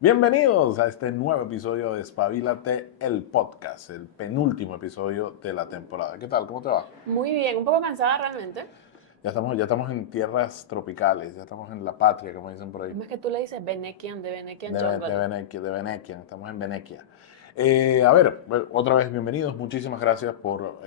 Bienvenidos a este nuevo episodio de Espabilate, el podcast, el penúltimo episodio de la temporada. ¿Qué tal? ¿Cómo te va? Muy bien, un poco cansada realmente. Ya estamos en tierras tropicales, ya estamos en la patria, como dicen por ahí, ¿Cómo es que tú le dices Venequian de Venequian de Jungle? Venecia, estamos en Venecia. A ver, otra vez bienvenidos, muchísimas gracias por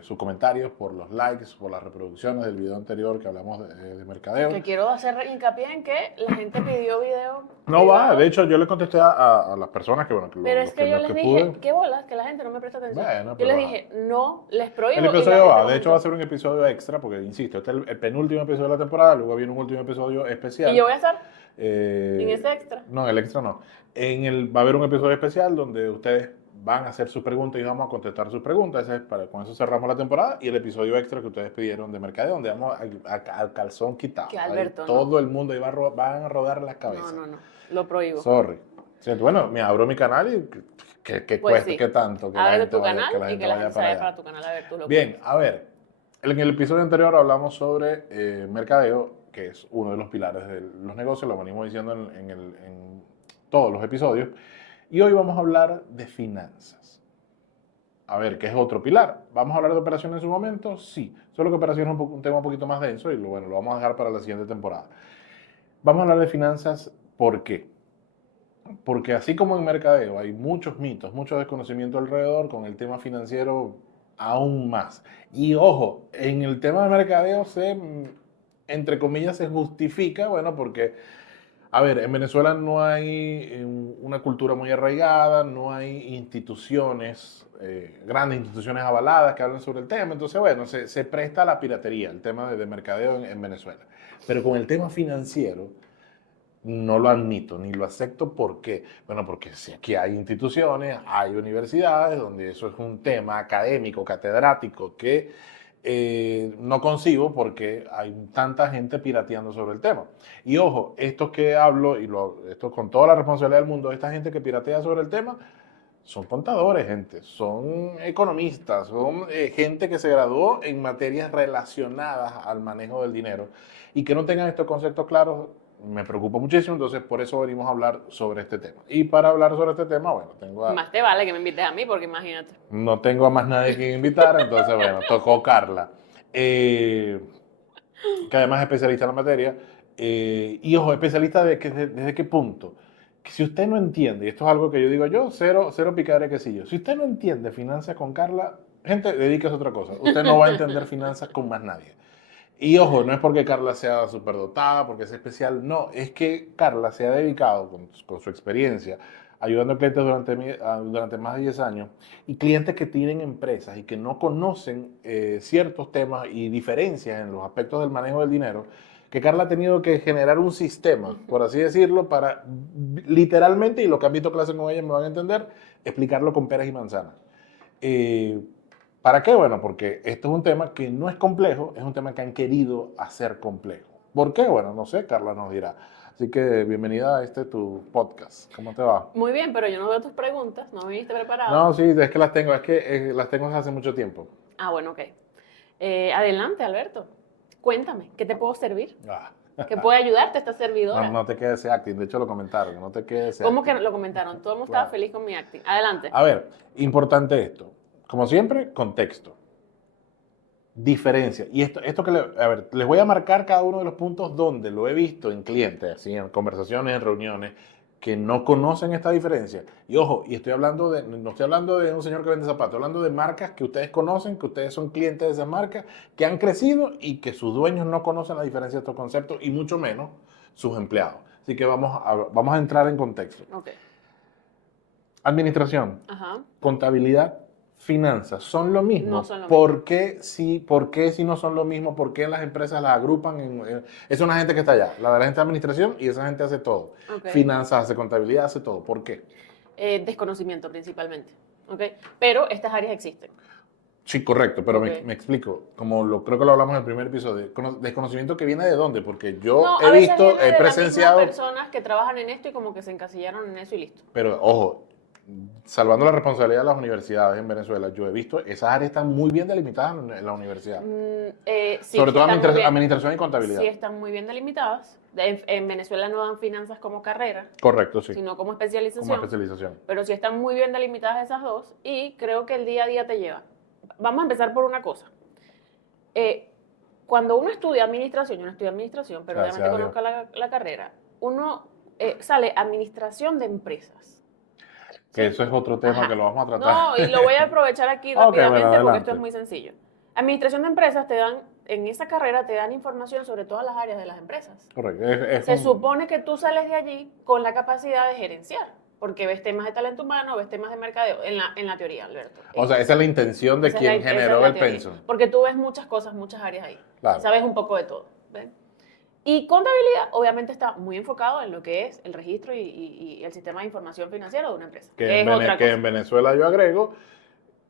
sus comentarios, por los likes, por las reproducciones del video anterior que hablamos de mercadeo. Que quiero hacer hincapié en que la gente pidió video No va, privado, de hecho yo le contesté a las personas que, bueno, pero es que yo los les que dije, pude. qué bolas, que la gente no me presta atención. Bueno, Yo pero les ajá. dije, no, les El prohíbo y la episodio gente va, de hecho va a comentó. ser un episodio extra, porque insisto, este es el penúltimo episodio de la temporada, luego viene un último episodio especial. Y yo voy a estar Eh, en ese extra. no, en el extra no. Va a haber un episodio especial donde ustedes van a hacer sus preguntas y vamos a contestar sus preguntas. Con eso cerramos la temporada y el episodio extra que ustedes pidieron de mercadeo, donde vamos al calzón quitado. Que Ahí Alberto, ¿no? todo el mundo iba van a rodar las cabezas. No, lo prohíbo. Sorry. Siento, bueno, me abro mi canal y que Pues cueste, sí. que tanto. Que la Abre gente tu vaya- canal que la y gente que la vaya gente se para vaya allá. para tu canal a ver tus locuras. Bien, a ver, en el episodio anterior hablamos sobre mercadeo, que es uno de los pilares de los negocios, lo venimos diciendo en todos los episodios, y hoy vamos a hablar de finanzas. A ver, ¿qué es otro pilar? ¿Vamos a hablar de operaciones en su momento? Sí, solo que operaciones es un tema un poquito más denso y bueno, lo vamos a dejar para la siguiente temporada. Vamos a hablar de finanzas, ¿por qué? Porque así como en mercadeo hay muchos mitos, mucho desconocimiento alrededor, con el tema financiero aún más. Y ojo, en el tema de mercadeo entre comillas, se justifica, bueno, porque, a ver, en Venezuela no hay una cultura muy arraigada, no hay instituciones, grandes instituciones avaladas que hablen sobre el tema. Entonces, bueno, se presta a la piratería, el tema de mercadeo en Venezuela. Pero con el tema financiero no lo admito ni lo acepto. ¿Por qué? Bueno, porque si aquí hay instituciones, hay universidades donde eso es un tema académico, catedrático, que no concibo porque hay tanta gente pirateando sobre el tema. Y ojo, esto que hablo, esto con toda la responsabilidad del mundo, esta gente que piratea sobre el tema, son contadores, gente, son economistas, son gente que se graduó en materias relacionadas al manejo del dinero y que no tengan estos conceptos claros me preocupa muchísimo, entonces por eso venimos a hablar sobre este tema. Y para hablar sobre este tema, bueno, Más te vale que me invites a mí, porque imagínate. no tengo a más nadie que invitar, entonces bueno, tocó Carla, que además es especialista en la materia. Y ojo, especialista desde qué punto. Que si usted no entiende, y esto es algo que yo digo yo, cero picadera de quesillo, si usted no entiende finanzas con Carla, gente, dedíquese a otra cosa. Usted no va a entender finanzas con más nadie. Y ojo, no es porque Carla sea superdotada, porque es especial, no, es que Carla se ha dedicado con su experiencia ayudando a clientes durante más de 10 años y clientes que tienen empresas y que no conocen ciertos temas y diferencias en los aspectos del manejo del dinero, que Carla ha tenido que generar un sistema, por así decirlo, para literalmente, y los que han visto clases con ella me van a entender, explicarlo con peras y manzanas. Eh, ¿Para qué? Bueno, porque esto es un tema que no es complejo, es un tema que han querido hacer complejo. ¿Por qué? Bueno, no sé, Carla nos dirá. Así que bienvenida a tu podcast. ¿Cómo te va? Muy bien, pero yo no veo tus preguntas, no viniste preparado. No, sí, es que las tengo, las tengo desde hace mucho tiempo. Ah, bueno, ok. Adelante, Alberto. Cuéntame, ¿qué te puedo servir? Ah. ¿Qué puede ayudarte esta servidora? No te quedes ese acting, de hecho lo comentaron, no te quedes ese ¿Cómo acting. que lo comentaron? Todo el mundo estaba Claro. feliz con mi acting. Adelante. A ver, importante esto. Como siempre, contexto. Diferencia. Y esto a ver, les voy a marcar cada uno de los puntos donde lo he visto en clientes, así, en conversaciones, en reuniones, que no conocen esta diferencia. Y ojo, no estoy hablando de un señor que vende zapatos, estoy hablando de marcas que ustedes conocen, que ustedes son clientes de esas marcas, que han crecido y que sus dueños no conocen la diferencia de estos conceptos y mucho menos sus empleados. Así que vamos a entrar en contexto. Ok. Administración, Ajá. contabilidad, finanzas, ¿son lo mismo? No son lo ¿Por qué si no son lo mismo? ¿Por qué las empresas las agrupan? Es una gente que está allá, la gente de administración, y esa gente hace todo. Ok. Finanzas, hace contabilidad, hace todo. ¿Por qué? Desconocimiento principalmente. Ok. Pero estas áreas existen. Sí, correcto, pero Ok. me explico, creo que lo hablamos en el primer episodio, desconocimiento que viene de dónde, porque yo No, he a veces visto, viene de he presenciado, las mismas personas que trabajan en esto y como que se encasillaron en eso y listo. pero ojo, salvando la responsabilidad de las universidades en Venezuela, yo he visto, esas áreas están muy bien delimitadas en la universidad. Sí, Sobre todo están muy bien. administración y contabilidad. Sí, están muy bien delimitadas. En Venezuela no dan finanzas como carrera, Correcto, sí. sino como Como especialización. especialización. Pero sí están muy bien delimitadas esas dos y creo que el día a día te lleva. Vamos a empezar por una cosa. Cuando uno estudia administración, yo no estudio administración, pero Gracias obviamente a Dios. conozco la carrera, uno sale administración de empresas. Que ¿Sí? eso es otro tema Ajá. que lo vamos a tratar. No, y lo voy a aprovechar aquí Ok, bueno, rápidamente porque adelante. esto es muy sencillo. Administración de empresas te dan, en esa carrera te dan información sobre todas las áreas de las empresas. Correcto. Se supone que tú sales de allí con la capacidad de gerenciar, porque ves temas de talento humano, ves temas de mercadeo, en la teoría, Alberto. O sea, esa es la intención de Esa es quien la- esa es generó la el teoría. pensum. Porque tú ves muchas cosas, muchas áreas ahí. Claro. Sabes un poco de todo. ¿Ves? Y contabilidad, obviamente, está muy enfocado en lo que es el registro y el sistema de información financiera de una empresa. Que, es otra cosa. en Venezuela yo agrego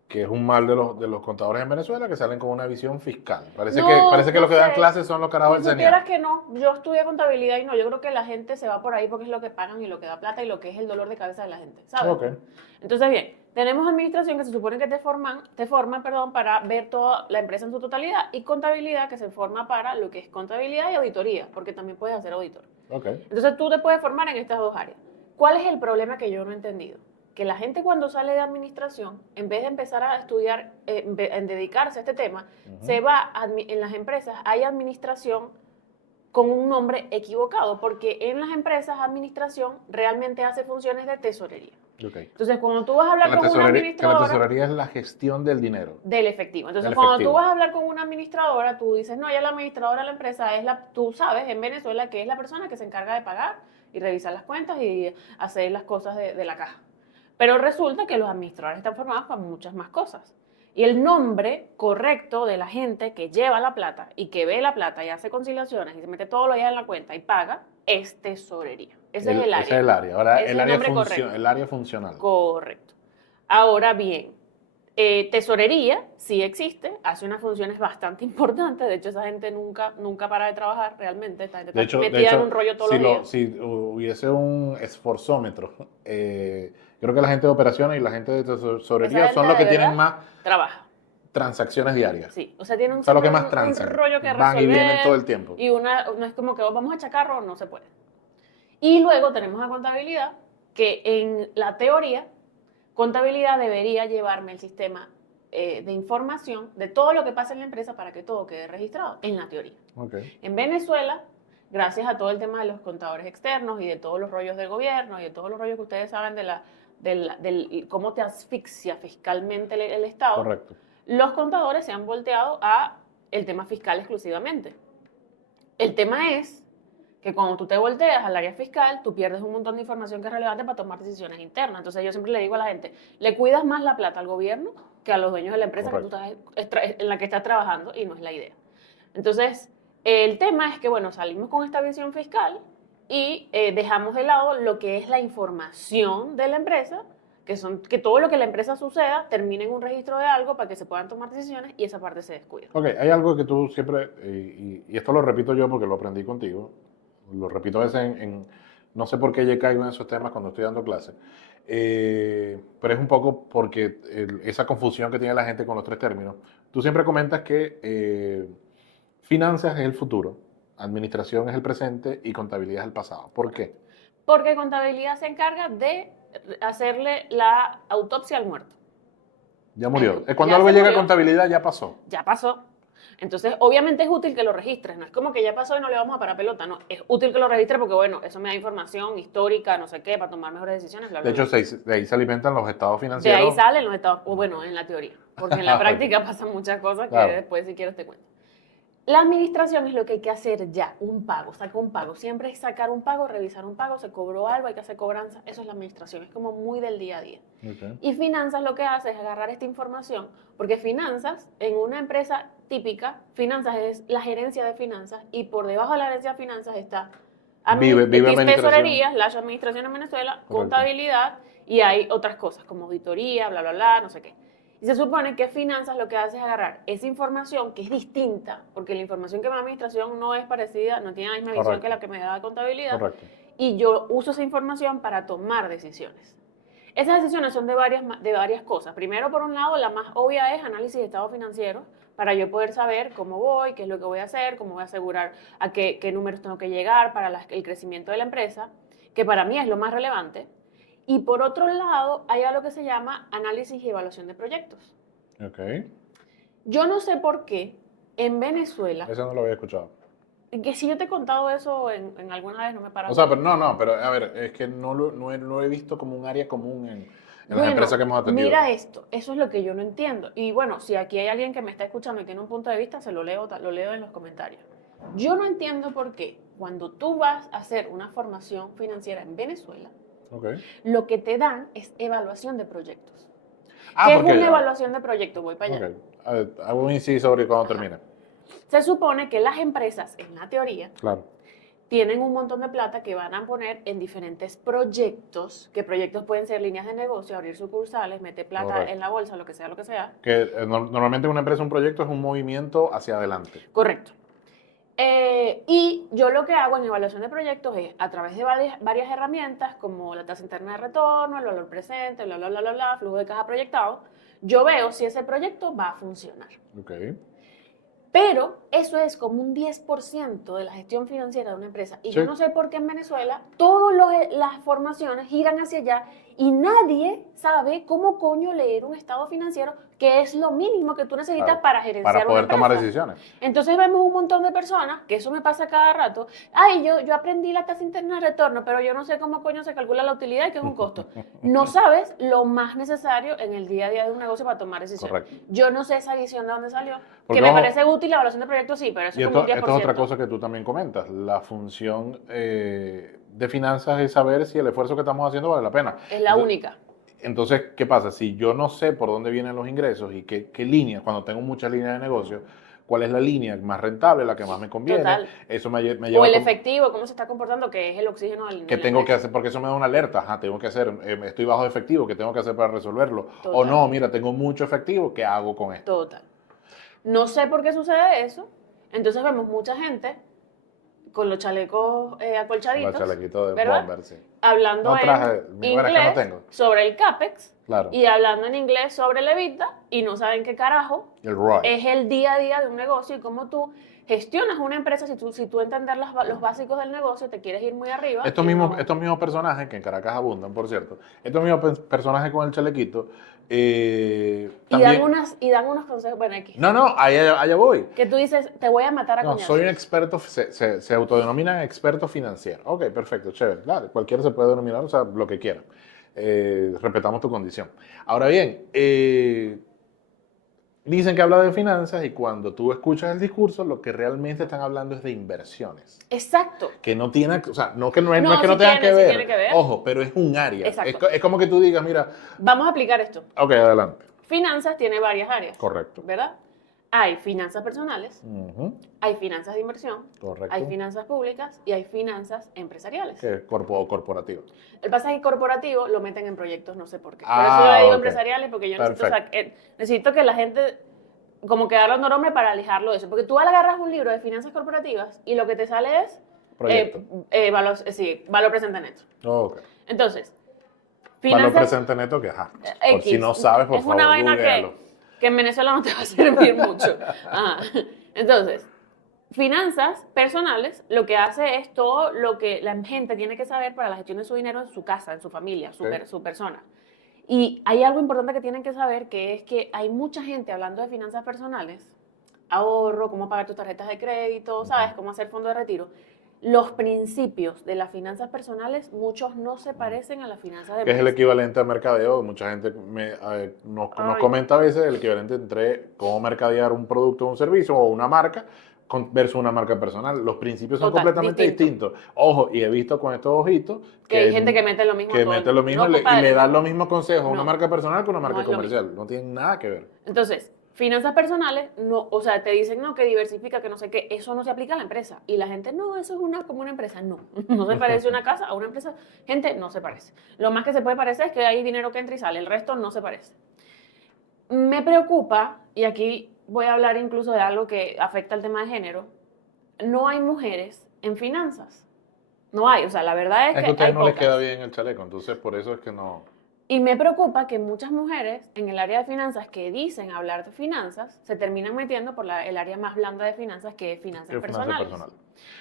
que es un mal de los contadores en Venezuela que salen con una visión fiscal. Parece No, que los que dan sé. clases son los carajos Si del supieras CENIAF. que no, yo estudié contabilidad y no, yo creo que la gente se va por ahí porque es lo que pagan y lo que da plata y lo que es el dolor de cabeza de la gente, ¿sabes? Ok. Entonces, bien, tenemos administración que se supone que te forman, para ver toda la empresa en su totalidad y contabilidad que se forma para lo que es contabilidad y auditoría, porque también puedes hacer auditor. Ok. Entonces, tú te puedes formar en estas dos áreas. ¿Cuál es el problema que yo no he entendido? Que la gente cuando sale de administración, en vez de empezar a estudiar, en dedicarse a este tema, se va, en las empresas hay administración con un nombre equivocado, porque en las empresas administración realmente hace funciones de tesorería. Okay. Entonces, cuando tú vas a hablar con una Que la administradora tesorería es la gestión del dinero. del efectivo. Entonces, Del cuando efectivo. tú vas a hablar con una administradora, tú dices, no, ya la administradora de la empresa es tú sabes en Venezuela que es la persona que se encarga de pagar y revisar las cuentas y hacer las cosas de la caja. Pero resulta que los administradores están formados para muchas más cosas. Y el nombre correcto de la gente que lleva la plata y que ve la plata y hace conciliaciones y se mete todo lo ya en la cuenta y paga es tesorería. Ese es el área. Ese es el área. Ahora, Ese es el nombre el área funcional. Correcto. Ahora bien, tesorería sí existe, hace unas funciones bastante importantes. De hecho, esa gente nunca para de trabajar realmente. Esta gente está metida en un rollo todos los días. Si hubiese un esforzómetro, creo que la gente de operaciones y la gente de tesorería son los que tienen más trabaja. transacciones diarias. Sí, o sea, tiene un, lo que más un rollo que van resolver. Y vienen todo el tiempo. Y no es como que vamos a chacarro, no se puede. Y luego tenemos a contabilidad, que en la teoría, contabilidad debería llevarme el sistema de información de todo lo que pasa en la empresa para que todo quede registrado, en la teoría. Okay. En Venezuela, gracias a todo el tema de los contadores externos y de todos los rollos del gobierno y de todos los rollos que ustedes saben del cómo te asfixia fiscalmente el Estado, Correcto. los contadores se han volteado a el tema fiscal exclusivamente. El tema es que cuando tú te volteas al área fiscal, tú pierdes un montón de información que es relevante para tomar decisiones internas. Entonces yo siempre le digo a la gente, le cuidas más la plata al gobierno que a los dueños de la empresa que tú en la que estás trabajando, y no es la idea. Entonces, el tema es que, bueno, salimos con esta visión fiscal y dejamos de lado lo que es la información de la empresa, que todo lo que la empresa suceda termine en un registro de algo para que se puedan tomar decisiones, y esa parte se descuida. Ok, hay algo que tú siempre, y esto lo repito yo porque lo aprendí contigo, lo repito a veces no sé por qué yo caigo en esos temas cuando estoy dando clases, pero es un poco porque esa confusión que tiene la gente con los tres términos. Tú siempre comentas que finanzas es el futuro, administración es el presente y contabilidad es el pasado. ¿Por qué? Porque contabilidad se encarga de hacerle la autopsia al muerto. Ya murió. Ya Cuando algo se llega a murió. contabilidad, ya pasó. Ya pasó. Entonces, obviamente es útil que lo registres. No es como que ya pasó y no le vamos a parar pelota. No, es útil que lo registres porque, bueno, eso me da información histórica, no sé qué, para tomar mejores decisiones, bla, bla, De hecho, bla. de ahí se alimentan los estados De financieros. ahí salen los estados, o bueno, en la teoría. Porque en la práctica pasan muchas cosas que Claro. después, si quieres, te cuento. La administración es lo que hay que hacer ya, un pago, saca un pago. Siempre es sacar un pago, revisar un pago, se cobró algo, hay que hacer cobranza. Eso es la administración, es como muy del día a día. Okay. Y finanzas lo que hace es agarrar esta información, porque finanzas, en una empresa típica, finanzas es la gerencia de finanzas, y por debajo de la gerencia de finanzas está Vive tesorería, la administración en Venezuela, Correcto. Contabilidad, y hay otras cosas como auditoría, bla, bla, bla, no sé qué. Y se supone que finanzas lo que hace es agarrar esa información que es distinta, porque la información que me da administración no es parecida, no tiene la misma visión Correcto. que la que me da contabilidad. Correcto. Y yo uso esa información para tomar decisiones. Esas decisiones son de varias cosas. Primero, por un lado, la más obvia es análisis de estado financiero, para yo poder saber cómo voy, qué es lo que voy a hacer, cómo voy a asegurar a qué números tengo que llegar para el crecimiento de la empresa, que para mí es lo más relevante. Y por otro lado, hay algo que se llama análisis y evaluación de proyectos. Ok. Yo no sé por qué en Venezuela, Eso no lo había escuchado. que si yo te he contado eso en alguna vez, no me paras. O sea, pero no, pero a ver, es que no he visto como un área común en las Bueno, empresas que hemos atendido. mira esto, eso es lo que yo no entiendo. Y bueno, si aquí hay alguien que me está escuchando y tiene un punto de vista, se lo leo en los comentarios. Yo no entiendo por qué cuando tú vas a hacer una formación financiera en Venezuela, Ok. lo que te dan es evaluación de proyectos. Ah, ¿Qué es porque una evaluación de proyectos? Voy para allá. ok. A ver, hago un inciso sobre cuando termine. Se supone que las empresas, en la teoría, Claro. tienen un montón de plata que van a poner en diferentes proyectos, que proyectos pueden ser líneas de negocio, abrir sucursales, meter plata Correcto. en la bolsa, lo que sea, lo que sea. Que normalmente una empresa, un proyecto es un movimiento hacia adelante. Correcto. Y yo lo que hago en evaluación de proyectos es, a través de varias herramientas, como la tasa interna de retorno, el valor presente, bla, bla, bla, bla, bla, flujo de caja proyectado, yo veo si ese proyecto va a funcionar. Ok. Pero eso es como un 10% de la gestión financiera de una empresa. Y Sí. yo no sé por qué en Venezuela todas las formaciones giran hacia allá y nadie sabe cómo coño leer un estado financiero, que es lo mínimo que tú necesitas Claro, para gerenciar para poder una tomar empresa. decisiones. Entonces vemos un montón de personas, que eso me pasa cada rato, ay, yo aprendí la tasa interna de retorno, pero yo no sé cómo coño se calcula la utilidad y qué es un costo. No sabes lo más necesario en el día a día de un negocio para tomar decisiones. Correcto. Yo no sé esa visión de dónde salió, Porque, que me ojo, parece útil la evaluación de proyectos, sí, pero eso y es como un 10%. esto es otra cosa que tú también comentas. La función de finanzas es saber si el esfuerzo que estamos haciendo vale la pena. Es la única. Entonces, ¿qué pasa? Si yo no sé por dónde vienen los ingresos y qué línea, cuando tengo muchas líneas de negocio, cuál es la línea más rentable, la que más me conviene, Total. eso me lleva O el a efectivo, cómo se está comportando, que es el oxígeno del que tengo que hacer, porque eso me da una alerta, ajá, tengo que hacer, estoy bajo de efectivo, ¿qué tengo que hacer para resolverlo? O Total. no, mira, tengo mucho efectivo, ¿qué hago con esto? Total. No sé por qué sucede eso. Entonces vemos mucha gente con los chalecos acolchaditos, El chalequito de ¿verdad? bomber, sí. Hablando No traje, en bueno, es que no inglés tengo. sobre el CAPEX Claro. y hablando en inglés sobre el EBITDA y no saben qué carajo El ROI. es el día a día de un negocio y cómo tú gestionas una empresa si tú entender los básicos del negocio, te quieres ir muy arriba. Estos y mismos, no- estos mismos personajes, que en Caracas abundan, por cierto, estos mismos personajes con el chalequito, y también... dan unos consejos, bueno, X. No, allá voy. Que tú dices, te voy a matar a No, coñazos. soy un experto, se autodenominan experto financiero. Ok, perfecto, chévere. Claro, cualquiera se puede denominar, o sea, lo que quiera. Respetamos tu condición. Ahora bien, dicen que habla de finanzas y cuando tú escuchas el discurso, lo que realmente están hablando es de inversiones. Exacto. Que no tiene, o sea, no es que no sí tenga que sí ver. tiene que ver. Ojo, pero es un área. Exacto. Es como que tú digas, mira, Vamos a aplicar esto. ok, adelante. Finanzas tiene varias áreas. Correcto. ¿Verdad? Hay finanzas personales, Ujú, hay finanzas de inversión, correcto. hay finanzas públicas y hay finanzas empresariales. Que es corporativo. El pasaje corporativo lo meten en proyectos, no sé por qué. Por Ah, eso yo le digo ok. empresariales, porque yo necesito, Perfecto. necesito que la gente como que darle un nombre para alejarlo de eso. Porque tú agarras un libro de finanzas corporativas y lo que te sale es Proyecto. valor presente neto. Ok. Entonces, Valor finanzas presente neto que, ajá. Por X. si no sabes, por es favor, una vaina googlealo. que en Venezuela no te va a servir mucho. Ajá. Entonces, finanzas personales lo que hace es todo lo que la gente tiene que saber para la gestión de su dinero en su casa, en su familia, su persona. Y hay algo importante que tienen que saber, que es que hay mucha gente hablando de finanzas personales, ahorro, cómo pagar tus tarjetas de crédito, ¿sabes? Cómo hacer fondo de retiro. Los principios de las finanzas personales, muchos no se parecen a las finanzas de Que es el empresa. equivalente a mercadeo. Mucha gente nos comenta a veces el equivalente entre cómo mercadear un producto o un servicio o una marca versus una marca personal. Los principios son Total, completamente distinto. distintos. Ojo, y he visto con estos ojitos Que hay gente que mete lo mismo a que todo el mete lo mundo. mismo No, y compadre, le dan no. los mismos consejos a una No. marca personal que a una No marca es lo comercial. No tienen nada que ver. Entonces, finanzas personales, no, o sea, te dicen, no, que diversifica, que no sé qué, eso no se aplica a la empresa. Y la gente, no, eso es como una empresa. No, no se parece una casa a una empresa. Gente, no se parece. Lo más que se puede parecer es que hay dinero que entra y sale, el resto no se parece. Me preocupa, y aquí voy a hablar incluso de algo que afecta al tema de género, no hay mujeres en finanzas. No hay, o sea, la verdad es Es que que a ustedes hay no les pocas. queda bien el chaleco, entonces por eso es que no... Y me preocupa que muchas mujeres en el área de finanzas que dicen hablar de finanzas se terminan metiendo por el área más blanda de finanzas, que es finanzas Que finanzas personales. personales.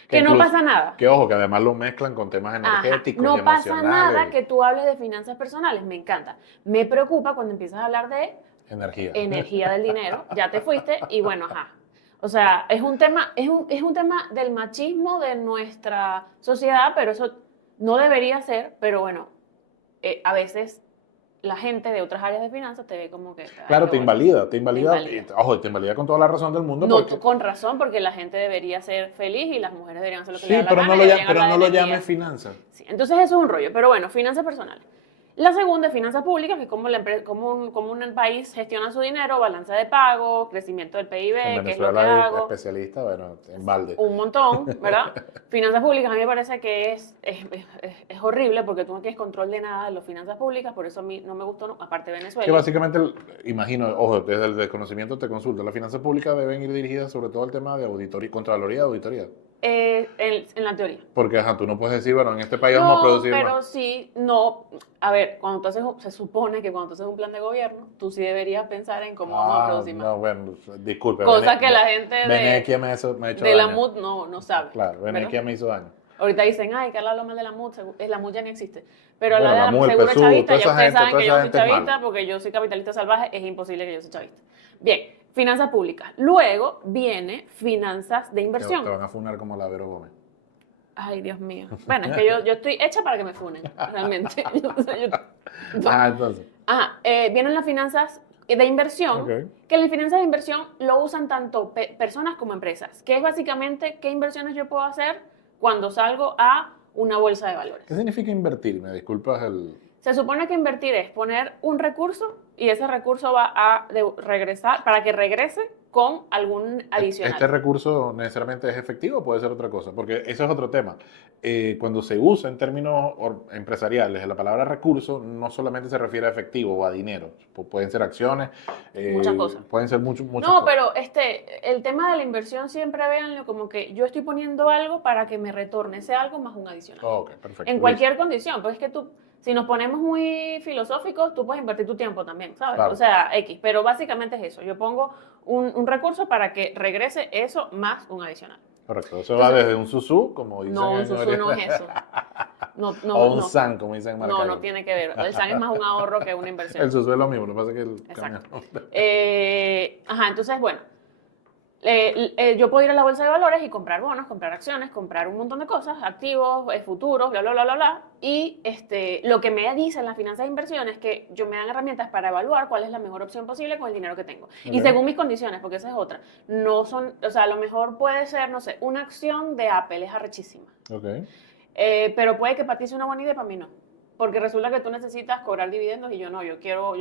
Que no incluso- pasa nada. Que ojo, que además lo mezclan con temas Ajá, energéticos y no pasa emocionales. nada que tú hables de finanzas personales, me encanta. Me preocupa cuando empiezas a hablar de Energía. energía del dinero, ya te fuiste y bueno, ajá. O sea, es un tema del machismo de nuestra sociedad, pero eso no debería ser, pero bueno, a veces la gente de otras áreas de finanzas te ve como que... ay, Claro, qué te bolas. invalida, Te invalida. ojo, te invalida con toda la razón del mundo. No, Porque, con razón, porque la gente debería ser feliz y las mujeres deberían hacer lo que le sí, da la pero gana no y lo, deberían pero hablar no de lo energía. llames finanzas. Sí, entonces eso es un rollo, pero bueno, finanzas personales. La segunda es finanzas públicas, que es cómo un país gestiona su dinero, balance de pago, crecimiento del En PIB, qué es lo que Venezuela hay hago, especialistas, bueno, en balde. un montón, ¿verdad? Finanzas públicas a mí me parece que es horrible porque tú no tienes control de nada de las finanzas públicas, por eso a mí no me gustó, aparte de Venezuela. Que básicamente, imagino, ojo, desde el desconocimiento te consulto, las finanzas públicas deben ir dirigidas sobre todo al tema de auditoría, contraloría y auditoría. En la teoría. Porque, ajá, tú no puedes decir, bueno, en este país vamos a producir pero más. sí, no. A ver, cuando tú haces, se supone que cuando tú haces un plan de gobierno, tú sí deberías pensar en cómo vamos a producir más. No, bueno, disculpe. Cosa que la gente Venequia me ha hecho de la daño. MUD no sabe. Claro, Venequia ¿verdad? me hizo daño. Ahorita dicen, ay, que habla mal de la MUD, la MUD ya ni existe. Pero Bueno, hablar la de MUD, el seguro PSUV, chavista, toda ya esa ustedes gente, saben toda que yo esa no soy gente es chavista mala. porque yo soy capitalista salvaje, es imposible que yo sea chavista. Bien, finanzas públicas. Luego viene finanzas de Te inversión. van a funar como la Vero Gómez. Ay, Dios mío. Bueno, es que yo estoy hecha para que me funen, realmente. Entonces. Vienen las finanzas de inversión, Ok. que las finanzas de inversión lo usan tanto personas como empresas, que es básicamente qué inversiones yo puedo hacer cuando salgo a una bolsa de valores. ¿Qué significa invertir? Me disculpas el... Se supone que invertir es poner un recurso y ese recurso va a regresar, para que regrese con algún adicional. ¿Este recurso necesariamente es efectivo o puede ser otra cosa? Porque ese es otro tema. Cuando se usa en términos empresariales, la palabra recurso no solamente se refiere a efectivo o a dinero. Pueden ser acciones. Muchas cosas. Pueden ser muchas No, cosas. pero el tema de la inversión siempre véanlo como que yo estoy poniendo algo para que me retorne ese algo más un adicional. Ok, perfecto. En cualquier condición, pues es que tú, si nos ponemos muy filosóficos, tú puedes invertir tu tiempo también, ¿sabes? Claro. O sea, X, pero básicamente es eso. Yo pongo un recurso para que regrese eso más un adicional. Correcto. Eso va desde un susú, como dicen No, un en susú Oriente, no es eso. No, o un no. SAN, como dicen en Maracaibo. No tiene que ver. El SAN es más un ahorro que una inversión. El susú es lo mismo, lo que pasa es que el Exacto. cambia. Entonces, bueno, yo puedo ir a la bolsa de valores y comprar bonos, comprar acciones, comprar un montón de cosas, activos, futuros, bla, bla, bla, bla, bla. Y lo que me dicen las finanzas de inversión es que yo me dan herramientas para evaluar cuál es la mejor opción posible con el dinero que tengo. Y según mis condiciones, porque esa es otra. No son, o sea, a lo mejor puede ser, no sé, una acción de Apple es arrechísima. Ok. Pero puede que para ti sea una buena idea, para mí no. Porque resulta que tú necesitas cobrar dividendos y yo no. Yo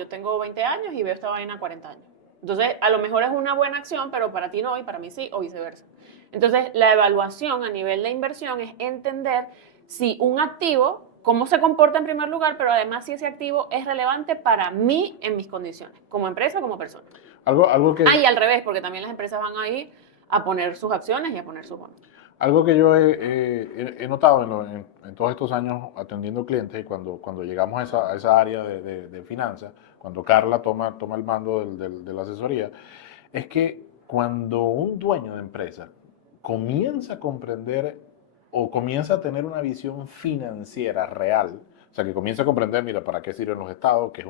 tengo 20 años y veo esta vaina a 40 años. Entonces, a lo mejor es una buena acción, pero para ti no y para mí sí, o viceversa. Entonces, la evaluación a nivel de inversión es entender si un activo, cómo se comporta en primer lugar, pero además si ese activo es relevante para mí en mis condiciones, como empresa o como persona. Algo que... Y al revés, porque también las empresas van ahí a poner sus acciones y a poner sus bonos. Algo que yo he notado en todos estos años atendiendo clientes y cuando llegamos a esa área de finanzas, cuando Carla toma el mando de la asesoría, es que cuando un dueño de empresa comienza a comprender o comienza a tener una visión financiera real, o sea, que comienza a comprender, mira, para qué sirven los estados, que es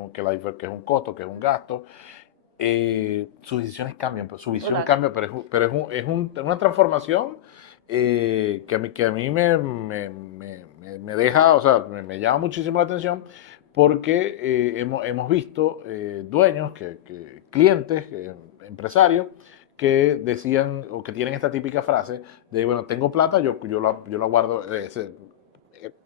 un costo, que es un gasto, sus decisiones cambian, su visión cambia, pero es una transformación que a mí me deja, o sea, me llama muchísimo la atención porque hemos visto dueños, clientes, empresarios que decían o que tienen esta típica frase de, bueno, tengo plata, yo la guardo,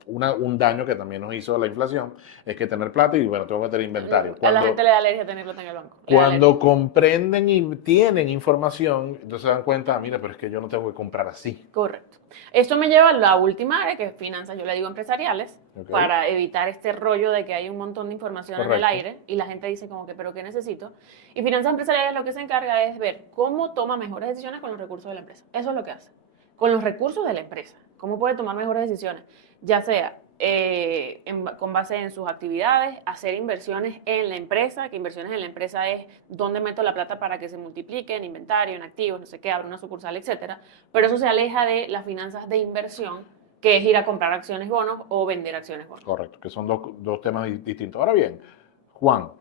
un daño que también nos hizo la inflación es que tener plata y bueno, tengo que tener inventario. A la gente le da alergia tener plata en el banco. Cuando comprenden y tienen información, entonces se dan cuenta, mira, pero es que yo no tengo que comprar así. Correcto. Esto me lleva a la última área, que es finanzas, yo le digo empresariales, Okay. para evitar este rollo de que hay un montón de información Correcto. en el aire y la gente dice como que, ¿pero qué necesito? Y finanzas empresariales lo que se encarga es ver cómo toma mejores decisiones con los recursos de la empresa. Eso es lo que hace. Con los recursos de la empresa. ¿Cómo puede tomar mejores decisiones? Ya sea con base en sus actividades, hacer inversiones en la empresa, que inversiones en la empresa es dónde meto la plata para que se multiplique en inventario, en activos, no sé qué, abro una sucursal, etcétera. Pero eso se aleja de las finanzas de inversión, que es ir a comprar acciones bonos o vender acciones bonos. Correcto, que son dos temas distintos. Ahora bien, Juan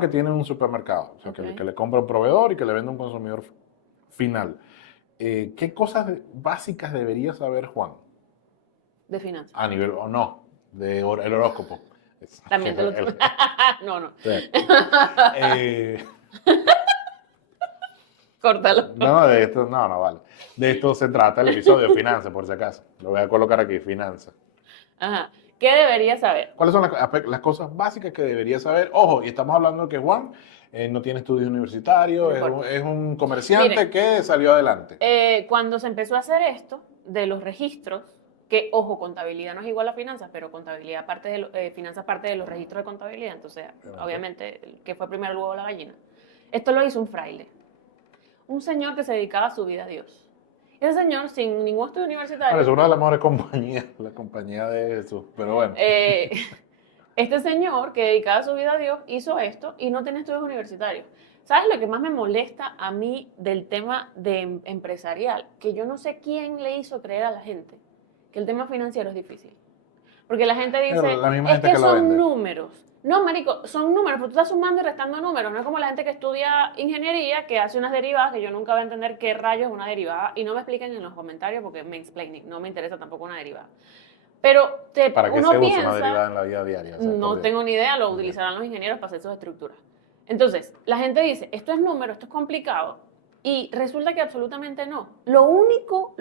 que tiene un supermercado, o sea, Ok. que le compra un proveedor y que le vende a un consumidor final. ¿Qué cosas básicas debería saber Juan? De finanzas. A nivel, o no, el horóscopo. También te lo... El- No, no. sí. Eh, Córtalo. no, de esto, no, vale. De esto se trata el episodio, finanzas, por si acaso. Lo voy a colocar aquí, finanzas. Ajá. ¿Qué debería saber? ¿Cuáles son las cosas básicas que debería saber? Ojo, y estamos hablando de que Juan no tiene estudios universitarios, No importa. es un comerciante Mire, que salió adelante. Cuando se empezó a hacer esto de los registros, que ojo, contabilidad no es igual a finanzas, pero contabilidad parte de finanzas parte de los registros de contabilidad, entonces obviamente, ¿qué fue primero el huevo o la gallina? Esto lo hizo un fraile, un señor que se dedicaba su vida a Dios. Ese señor, sin ningún estudio Bueno, universitario, es una de las mejores compañías, la compañía de Jesús, pero bueno. este señor que dedicaba su vida a Dios hizo esto y no tiene estudios universitarios. ¿Sabes lo que más me molesta a mí del tema de empresarial? Que yo no sé quién le hizo creer a la gente que el tema financiero es difícil. Porque la gente dice, Pero la misma es gente que que lo son vende. números. No, marico, son números, pero tú estás sumando y restando números. No es como la gente que estudia ingeniería, que hace unas derivadas, que yo nunca voy a entender qué rayos es una derivada. Y no me expliquen en los comentarios porque mansplaining, no me interesa tampoco una derivada. Pero ¿Para qué uno se usa una piensa, derivada en la vida diaria? O sea, por no Dios. tengo ni idea, lo Ok. utilizarán los ingenieros para hacer sus estructuras. Entonces, la gente dice, esto es número, esto es complicado, y resulta que absolutamente no. Lo único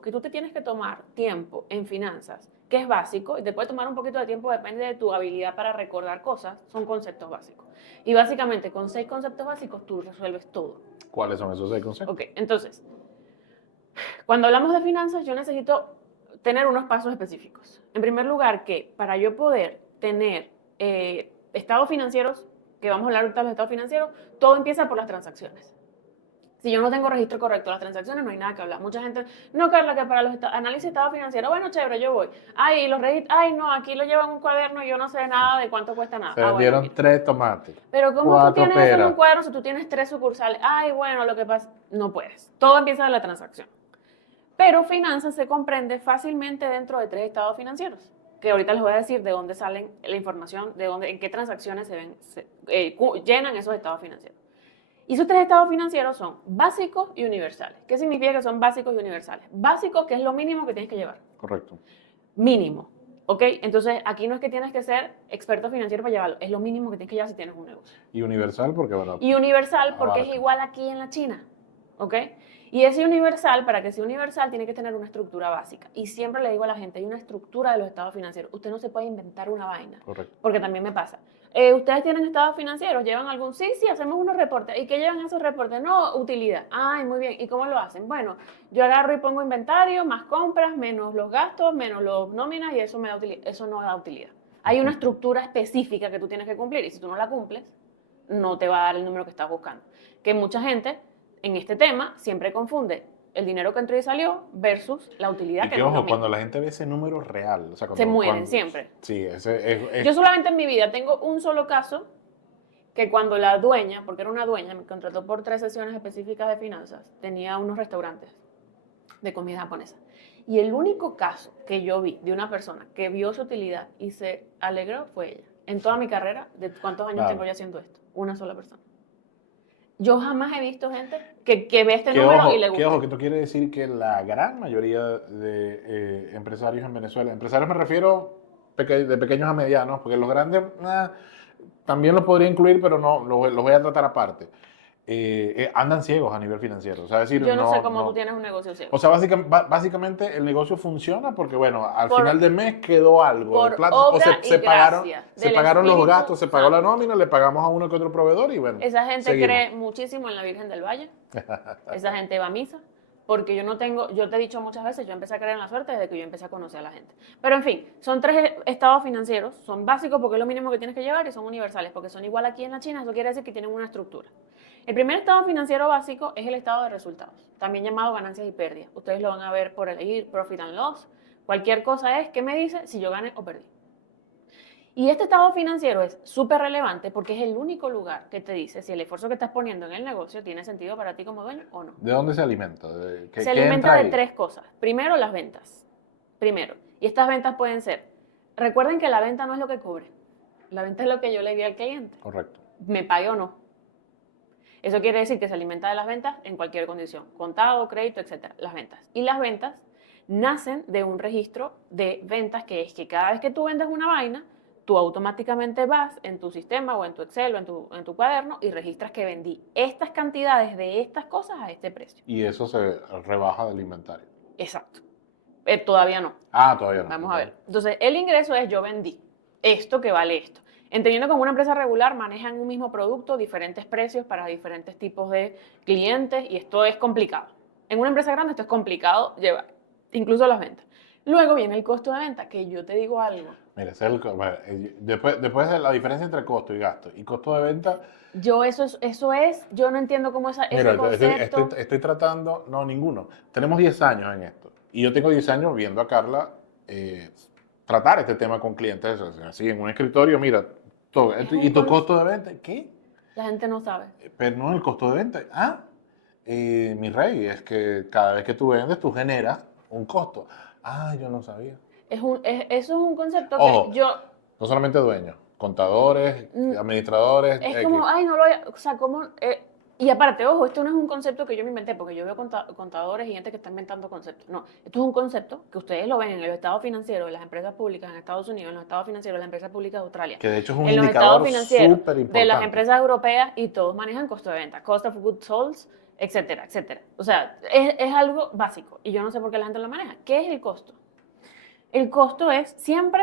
que tú te tienes que tomar tiempo en finanzas, que es básico, y te puede tomar un poquito de tiempo, depende de tu habilidad para recordar cosas, son conceptos básicos. Y básicamente, con 6 conceptos básicos, tú resuelves todo. ¿Cuáles son esos 6 conceptos? Ok, entonces, cuando hablamos de finanzas, yo necesito tener unos pasos específicos. En primer lugar, que para yo poder tener estados financieros, que vamos a hablar ahorita de los estados financieros, todo empieza por las transacciones. Si yo no tengo registro correcto de las transacciones, no hay nada que hablar. Mucha gente, no, Carla, que para los análisis de estado financiero, bueno, chévere, yo voy. Ay, los registros, ay, no, aquí lo llevan en un cuaderno y yo no sé nada de cuánto cuesta nada. Se Bueno, vendieron mira. 3 tomates. Pero ¿cómo tú 4 tienes eso en un peras. cuaderno si tú tienes 3 sucursales? Ay, bueno, lo que pasa, no puedes. Todo empieza de la transacción. Pero finanzas se comprende fácilmente dentro de 3 estados financieros, que ahorita les voy a decir de dónde salen la información, de dónde, en qué transacciones llenan esos estados financieros. Y esos 3 estados financieros son básicos y universales. ¿Qué significa que son básicos y universales? Básicos, que es lo mínimo que tienes que llevar. Correcto. Mínimo. ¿Ok? Entonces, aquí no es que tienes que ser experto financiero para llevarlo, es lo mínimo que tienes que llevar si tienes un negocio. Y universal porque, bueno, Y universal porque abarca. es igual aquí en la China, ¿ok? Y ese universal, para que sea universal, tiene que tener una estructura básica. Y siempre le digo a la gente, hay una estructura de los estados financieros. Usted no se puede inventar una vaina, Correcto. porque también me pasa. ¿Ustedes tienen estados financieros? ¿Llevan algún? Sí, hacemos unos reportes. ¿Y qué llevan esos reportes? No, utilidad. Ay, muy bien. ¿Y cómo lo hacen? Bueno, yo agarro y pongo inventario, más compras, menos los gastos, menos los nóminas, y eso me da utilidad. Eso no da utilidad. Hay una estructura específica que tú tienes que cumplir, y si tú no la cumples, no te va a dar el número que estás buscando. Que mucha gente en este tema siempre confunde el dinero que entró y salió versus la utilidad Y que que no es lo ojo, cuando mismo. la gente ve ese número real, o sea, Se mueren siempre. Sí, Yo solamente en mi vida tengo un solo caso que cuando la dueña, porque era una dueña, me contrató por 3 sesiones específicas de finanzas, tenía unos restaurantes de comida japonesa. Y el único caso que yo vi de una persona que vio su utilidad y se alegró fue ella. En toda mi carrera, ¿de cuántos años Claro. tengo yo haciendo esto? Una sola persona. Yo jamás he visto gente que ve este que número ojo, y le gusta. que ojo, que esto quiere decir que la gran mayoría de empresarios en Venezuela, empresarios me refiero de pequeños a medianos, porque los grandes también los podría incluir, pero no, los voy a tratar aparte. Andan ciegos a nivel financiero. O sea, es decir, Yo no sé cómo no. tú tienes un negocio ciego. O sea, básicamente el negocio funciona porque, bueno, al Por- final del mes quedó algo de por plata. obra y se pagaron, gracia se del pagaron los Espíritu gastos, se pagó la Santo. nómina, le pagamos a uno que otro proveedor y bueno. Esa gente seguimos. cree muchísimo en la Virgen del Valle. Esa gente va a misa. Porque yo te he dicho muchas veces, yo empecé a creer en la suerte desde que yo empecé a conocer a la gente. Pero en fin, son 3 estados financieros, son básicos porque es lo mínimo que tienes que llevar, y son universales porque son igual aquí en la China, eso quiere decir que tienen una estructura. El primer estado financiero básico es el estado de resultados, también llamado ganancias y pérdidas. Ustedes lo van a ver por elegir Profit and Loss, Cualquier cosa es, ¿qué me dice si yo gané o perdí? Y este estado financiero es súper relevante porque es el único lugar que te dice si el esfuerzo que estás poniendo en el negocio tiene sentido para ti como dueño o no. ¿De dónde se alimenta? Se ¿Qué alimenta entra de ahí? 3 cosas. Primero, las ventas. Primero. Y estas ventas pueden ser, recuerden que la venta no es lo que cobre. La venta es lo que yo le di al cliente. Correcto. Me pague o no. Eso quiere decir que se alimenta de las ventas en cualquier condición. Contado, crédito, etcétera. Las ventas. Y las ventas nacen de un registro de ventas que es que cada vez que tú vendes una vaina, tú automáticamente vas en tu sistema o en tu Excel o en tu cuaderno y registras que vendí estas cantidades de estas cosas a este precio. Y eso se rebaja del inventario. Exacto. Todavía no. Ah, todavía no. Vamos a ver. Entonces, el ingreso es yo vendí esto que vale esto. Entendiendo que como una empresa regular manejan un mismo producto, diferentes precios para diferentes tipos de clientes y esto es complicado. En una empresa grande esto es complicado llevar, incluso las ventas. Luego viene el costo de venta, que yo te digo algo. Mira, después de la diferencia entre costo y gasto y costo de venta, Yo yo no entiendo cómo ese mira, concepto. estoy tratando, no, ninguno. Tenemos 10 años en esto. Y yo tengo 10 años viendo a Carla tratar este tema con clientes, así en un escritorio, mira, todo. ¿Y tu costo de venta? ¿Qué? La gente no sabe. Pero no el costo de venta. Ah, mi rey, es que cada vez que tú vendes, tú generas un costo. Ah, yo no sabía. Eso es un concepto Ojo, que yo. no solamente dueños, contadores, Mm, administradores. Es como, ay, no lo había, o sea, como, y aparte, ojo, esto no es un concepto que yo me inventé, porque yo veo contadores y gente que está inventando conceptos. No, esto es un concepto que ustedes lo ven en el estado financiero de las empresas públicas en Estados Unidos, en los estados financieros de las empresas públicas de Australia, Que de hecho es un en los estados indicador financieros súper de las importante. empresas europeas y todos manejan costo de venta, cost of goods sold, etcétera, etcétera. O sea, es algo básico y yo no sé por qué la gente lo maneja. ¿Qué es el costo? El costo es siempre,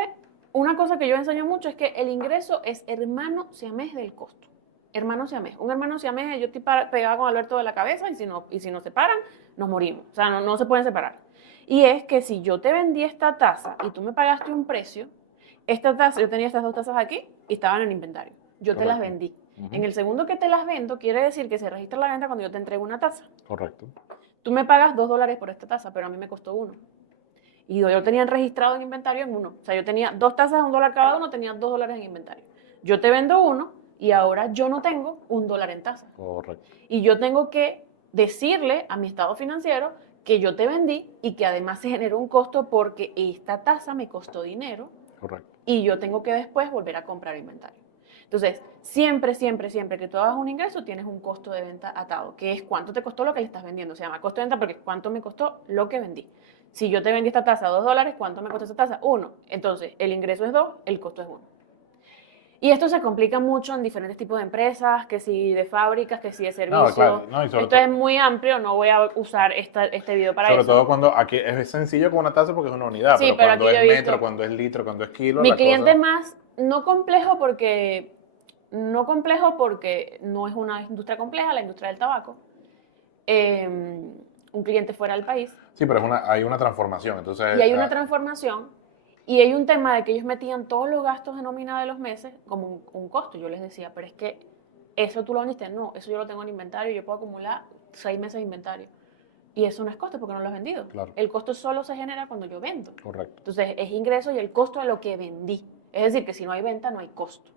una cosa que yo enseño mucho es que el ingreso es hermano siamés del costo. Hermano siamés. Un hermano siamés, yo estoy pegada con Alberto de la cabeza y si nos separan, nos morimos. O sea, no se pueden separar. Y es que si yo te vendí esta taza y tú me pagaste un precio, esta taza, yo tenía estas 2 tazas aquí y estaban en el inventario. Yo te las Correcto. vendí. En el segundo que te las vendo, quiere decir que se registra la venta cuando yo te entrego una taza. Correcto. Tú me pagas $2 por esta taza, pero a mí me costó 1. Y yo lo tenía registrado en inventario en 1. O sea, yo tenía 2 tazas a $1 cada uno, tenía $2 en inventario. Yo te vendo 1 y ahora yo no tengo $1 en taza. Correcto. Y yo tengo que decirle a mi estado financiero que yo te vendí y que además se generó un costo porque esta taza me costó dinero. Correcto. Y yo tengo que después volver a comprar inventario. Entonces, siempre que tú hagas un ingreso, tienes un costo de venta atado, que es cuánto te costó lo que le estás vendiendo. Se llama costo de venta porque es cuánto me costó lo que vendí. Si yo te vendí esta taza a $2, ¿cuánto me costó esta taza? 1. Entonces, el ingreso es 2, el costo es 1. Y esto se complica mucho en diferentes tipos de empresas, que si de fábricas, que si de servicios. Claro, no, Esto es muy amplio, no voy a usar este video para sobre eso. todo cuando aquí es sencillo con una taza porque es una unidad, Sí, pero pero cuando aquí yo es he metro, visto. cuando es litro, cuando es kilo, Mi la cliente es cosa... más, no complejo porque no es una industria compleja, la industria del tabaco. Un cliente fuera del país. Sí, pero hay una transformación, entonces... Y hay una transformación y hay un tema de que ellos metían todos los gastos de nómina de los meses como un costo. Yo les decía, pero es que eso tú lo vendiste. No, eso yo lo tengo en inventario, yo puedo acumular 6 meses de inventario. Y eso no es costo porque no lo has vendido. Claro. El costo solo se genera cuando yo vendo. Correcto. Entonces es ingreso y el costo de lo que vendí. Es decir, que si no hay venta, no hay costo.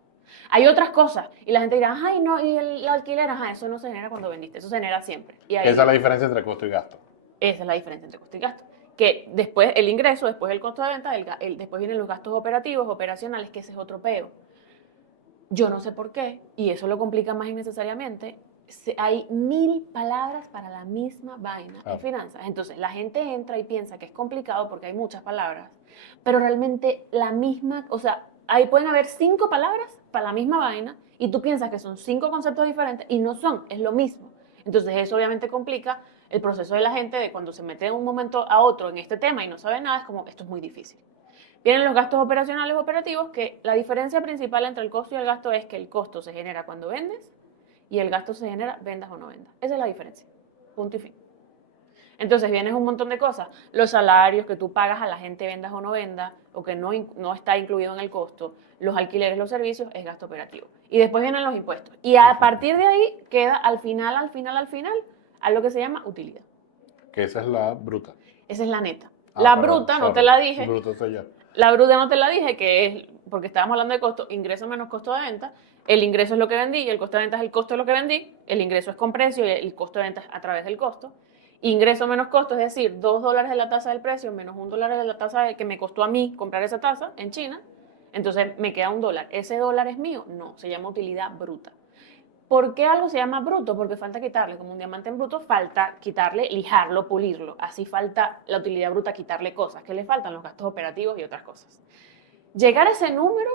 Hay otras cosas. Y la gente dirá, ay, no, y el alquiler, ajá, eso no se genera cuando vendiste, eso se genera siempre. Y ahí, Esa es la diferencia entre costo y gasto. esa es la diferencia entre costo y gasto. Que después el ingreso, después el costo de venta, después vienen los gastos operativos, operacionales, que ese es otro peo. Yo no sé por qué, y eso lo complica más innecesariamente. Hay 1000 palabras para la misma vaina en finanzas. Entonces, la gente entra y piensa que es complicado porque hay muchas palabras, pero realmente la misma, o sea, ahí pueden haber 5 palabras para la misma vaina y tú piensas que son 5 conceptos diferentes y no son, es lo mismo. Entonces, eso obviamente complica el proceso de la gente de cuando se mete de un momento a otro en este tema y no sabe nada, es como, esto es muy difícil. Vienen los gastos operacionales operativos, que la diferencia principal entre el costo y el gasto es que el costo se genera cuando vendes y el gasto se genera vendas o no vendas. Esa es la diferencia. Punto y fin. Entonces vienen un montón de cosas. Los salarios que tú pagas a la gente vendas o no vendas, o que no está incluido en el costo, los alquileres, los servicios, es gasto operativo. Y después vienen los impuestos. Y a partir de ahí queda al final, a lo que se llama utilidad. Que esa es la bruta. Esa es la neta. La perdón, bruta no sorry. te la dije. Bruto soy yo. La bruta no te la dije, que es, porque estábamos hablando de costo, ingreso menos costo de venta. El ingreso es lo que vendí y el costo de venta es el costo de lo que vendí. El ingreso es con precio y el costo de venta es a través del costo. Ingreso menos costo, es decir, $2 de la tasa del precio menos $1 de la tasa que me costó a mí comprar esa tasa en China. Entonces me queda $1. ¿Ese dólar es mío? No, se llama utilidad bruta. ¿Por qué algo se llama bruto? Porque falta quitarle, como un diamante en bruto, falta quitarle, lijarlo, pulirlo. Así falta la utilidad bruta, quitarle cosas. ¿Qué le faltan? Los gastos operativos y otras cosas. Llegar a ese número,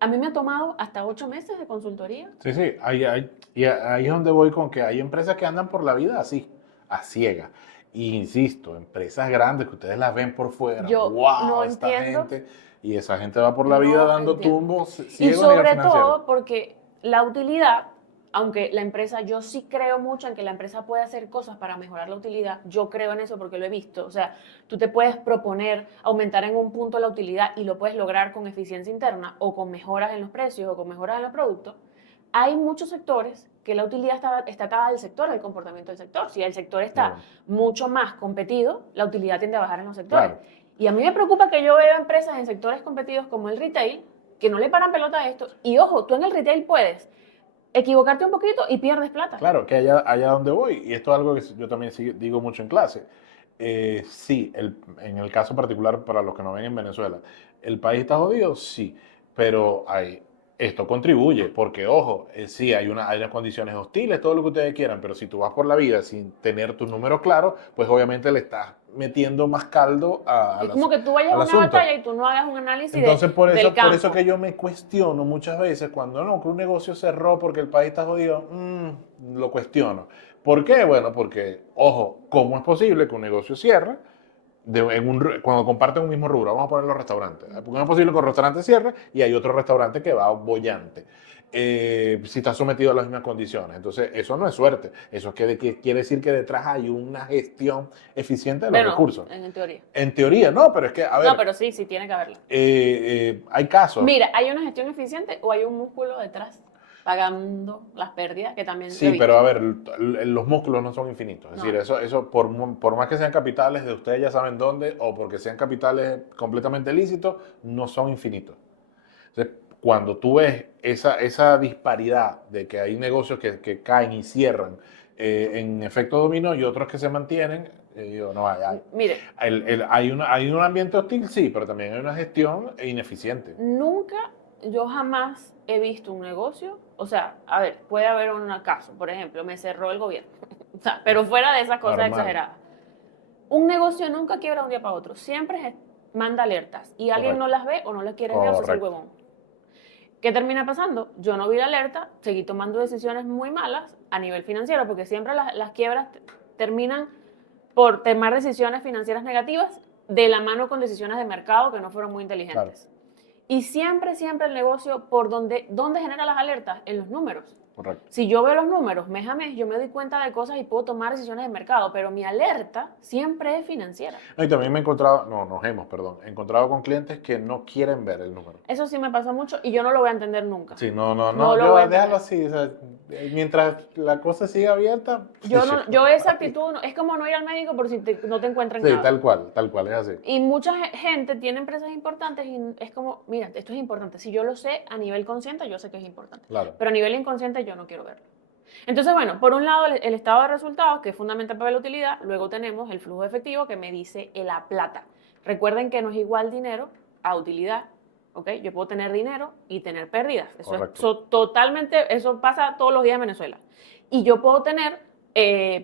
a mí me ha tomado hasta 8 meses de consultoría. Sí, sí, y ahí es donde voy con que hay empresas que andan por la vida así, a ciega. Y insisto, empresas grandes que ustedes las ven por fuera, Yo wow, no esta entiendo. gente, y esa gente va por la vida No dando entiendo. tumbos Y ciegos a nivel sobre financiero. todo porque la utilidad, aunque la empresa, yo sí creo mucho en que la empresa puede hacer cosas para mejorar la utilidad, yo creo en eso porque lo he visto. O sea, tú te puedes proponer aumentar en un punto la utilidad y lo puedes lograr con eficiencia interna o con mejoras en los precios o con mejoras en los productos. Hay muchos sectores que la utilidad está atada al sector, al comportamiento del sector. Si el sector está mucho más competido, la utilidad tiende a bajar en los sectores. Claro. Y a mí me preocupa que yo veo empresas en sectores competidos como el retail que no le paran pelota a esto. Y ojo, tú en el retail puedes equivocarte un poquito y pierdes plata. Claro, que allá donde voy, y esto es algo que yo también digo mucho en clase. Sí, en el caso particular para los que no ven en Venezuela, ¿el país está jodido? Sí, pero esto contribuye, porque ojo, sí, hay unas condiciones hostiles, todo lo que ustedes quieran, pero si tú vas por la vida sin tener tus números claros, pues obviamente le estás metiendo más caldo Es como que tú vayas a al una asunto. batalla y tú no hagas un análisis Entonces, por del eso campo. que yo me cuestiono muchas veces cuando no, que un negocio cerró porque el país está jodido, lo cuestiono. ¿Por qué? Bueno, porque, ojo, ¿cómo es posible que un negocio cierre cuando comparten un mismo rubro? Vamos a poner los restaurantes. ¿Cómo es posible que un restaurante cierre y hay otro restaurante que va bollante? Si está sometido a las mismas condiciones. Entonces, eso no es suerte. Eso es que quiere decir que detrás hay una gestión eficiente de los recursos. En teoría. En teoría, no, pero es que, a ver, No, pero sí tiene que haberla. hay casos. Mira, ¿hay una gestión eficiente o hay un músculo detrás pagando las pérdidas que también Sí, pero a ver, los músculos no son infinitos. Es decir, eso por más que sean capitales de ustedes ya saben dónde, o porque sean capitales completamente lícitos, no son infinitos. Entonces, cuando tú ves esa disparidad de que hay negocios que caen y cierran en efecto dominó y otros que se mantienen, digo, no, Mire, hay un ambiente hostil, sí, pero también hay una gestión ineficiente. nunca, yo jamás he visto un negocio, o sea, a ver, puede haber un caso, por ejemplo, me cerró el gobierno, o sea, pero fuera de esas cosas Normal. exageradas. Un negocio nunca quiebra de un día para otro, siempre manda alertas y alguien no las ve o no las quiere ver o se hace el huevón. ¿Qué termina pasando? Yo no vi la alerta, seguí tomando decisiones muy malas a nivel financiero, porque siempre las quiebras terminan por tomar decisiones financieras negativas de la mano con decisiones de mercado que no fueron muy inteligentes. Claro. Y siempre el negocio, ¿dónde genera las alertas? En los números. Correcto. Si yo veo los números mes a mes, yo me doy cuenta de cosas y puedo tomar decisiones de mercado, pero mi alerta siempre es financiera. No, y también me he encontrado, he encontrado con clientes que no quieren ver el número. Eso sí me pasa mucho y yo no lo voy a entender nunca. Sí, no, déjalo así, o sea, mientras la cosa siga abierta. Yo esa actitud, es como no ir al médico por si no te encuentran nada. Sí, tal cual, es así. Y mucha gente tiene empresas importantes y es como, mira, esto es importante. Si yo lo sé a nivel consciente, yo sé que es importante. Claro. Pero a nivel inconsciente yo no quiero verlo. Entonces, bueno, por un lado el estado de resultados, que es fundamental para la utilidad, luego tenemos el flujo de efectivo que me dice la plata. Recuerden que no es igual dinero a utilidad, ¿ok? Yo puedo tener dinero y tener pérdidas. Eso pasa todos los días en Venezuela. Y yo puedo tener,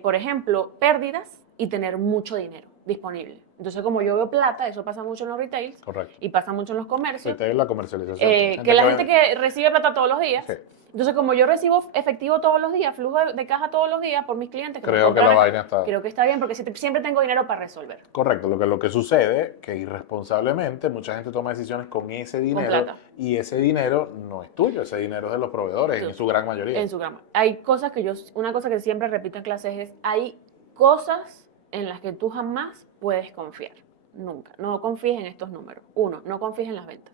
por ejemplo, pérdidas y tener mucho dinero disponible. Entonces, como yo veo plata, eso pasa mucho en los retails. Correcto. Y pasa mucho en los comercios. Retail, la comercialización. Que la gente que recibe plata todos los días. Sí. Entonces, como yo recibo efectivo todos los días, flujo de caja todos los días por mis clientes, creo que la vaina está... Creo que está bien porque siempre tengo dinero para resolver. Correcto. Lo que sucede que irresponsablemente mucha gente toma decisiones con ese dinero y ese dinero no es tuyo, ese dinero es de los proveedores en su gran mayoría. En su gran mayoría. Hay cosas una cosa que siempre repito en clases es, hay cosas en las que tú jamás puedes confiar. Nunca. No confíes en estos números. 1, no confíes en las ventas.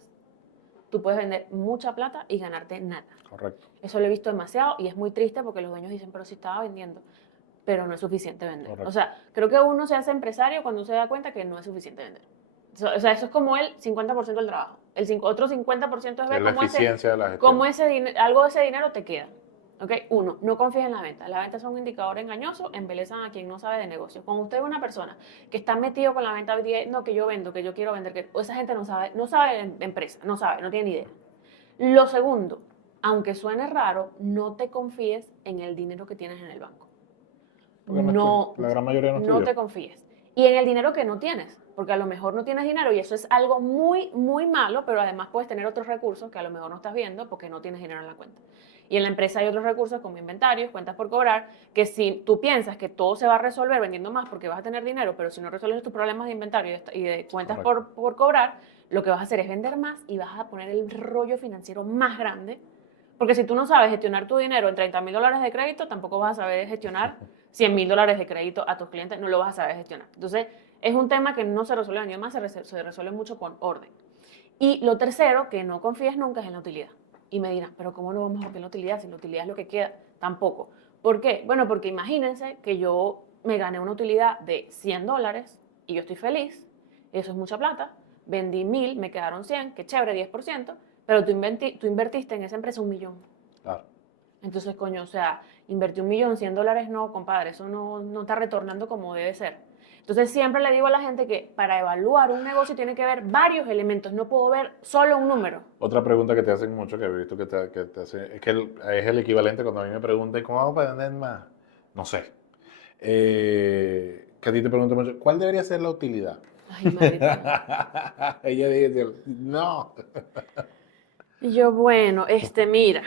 Tú puedes vender mucha plata y ganarte nada. Correcto. Eso lo he visto demasiado y es muy triste porque los dueños dicen, pero si estaba vendiendo. pero no es suficiente vender. Correcto. O sea, creo que uno se hace empresario cuando se da cuenta que no es suficiente vender. O sea, eso es como el 50% del trabajo. Otro 50% es Que ver es la eficiencia de la gestión. cómo algo de ese dinero te queda. ¿Okay? Uno, no confíes en las ventas. Las ventas son un indicador engañoso, embelezan a quien no sabe de negocio. Cuando usted es una persona que está metido con la venta, no, que yo vendo, que yo quiero vender, o esa gente no sabe de empresa, no tiene ni idea. Lo segundo, aunque suene raro, no te confíes en el dinero que tienes en el banco. Porque la gran mayoría no es No tuyo. te confíes. Y en el dinero que no tienes, porque a lo mejor no tienes dinero y eso es algo muy, muy malo, pero además puedes tener otros recursos que a lo mejor no estás viendo porque no tienes dinero en la cuenta. Y en la empresa hay otros recursos como inventarios, cuentas por cobrar, que si tú piensas que todo se va a resolver vendiendo más porque vas a tener dinero, pero si no resuelves tus problemas de inventario y de cuentas por cobrar, lo que vas a hacer es vender más y vas a poner el rollo financiero más grande. Porque si tú no sabes gestionar tu dinero en $30,000 de crédito, tampoco vas a saber gestionar $100,000 de crédito a tus clientes, no lo vas a saber gestionar. Entonces, es un tema que no se resuelve, además se resuelve mucho con orden. Y lo tercero, que no confíes nunca es en la utilidad. Y me dirán, pero ¿cómo no vamos a confiar en la utilidad? Si la utilidad es lo que queda, tampoco. ¿Por qué? Bueno, porque imagínense que yo me gané una utilidad de $100 y yo estoy feliz, eso es mucha plata, vendí 1,000, me quedaron 100, qué chévere, 10%, pero tú invertiste en esa empresa 1,000,000. Claro. Entonces, coño, o sea, invertí 1,000,000, $100, no, compadre, eso no está retornando como debe ser. Entonces, siempre le digo a la gente que para evaluar un negocio tiene que ver varios elementos, no puedo ver solo un número. Otra pregunta que te hacen mucho, que he visto que te hacen, es que es el equivalente cuando a mí me preguntan, ¿cómo hago para vender más? No sé. Que a ti te preguntan mucho, ¿cuál debería ser la utilidad? Ay, marica. Ella dice, no. Y yo, bueno, mira,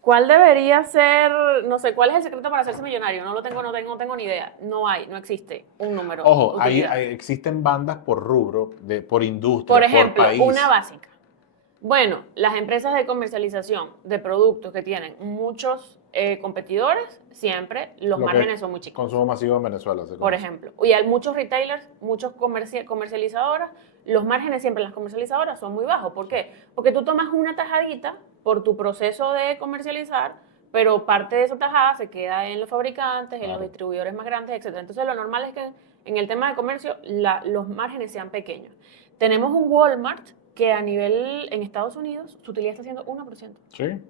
¿cuál debería ser, no sé, cuál es el secreto para hacerse millonario? No tengo ni idea. No existe un número. Ojo, utilidad. existen bandas por rubro, por industria, Por ejemplo, por país. una básica. Bueno, las empresas de comercialización de productos que tienen muchos competidores, siempre los márgenes son muy chicos. Consumo masivo en Venezuela. Por ejemplo. Y hay muchos retailers, muchos comercializadoras, los márgenes siempre en las comercializadoras son muy bajos. ¿Por qué? Porque tú tomas una tajadita por tu proceso de comercializar, pero parte de esa tajada se queda en los fabricantes, en los distribuidores más grandes, etc. Entonces lo normal es que en el tema de comercio los márgenes sean pequeños. Tenemos un Walmart que a nivel en Estados Unidos su utilidad está siendo 1%. Sí.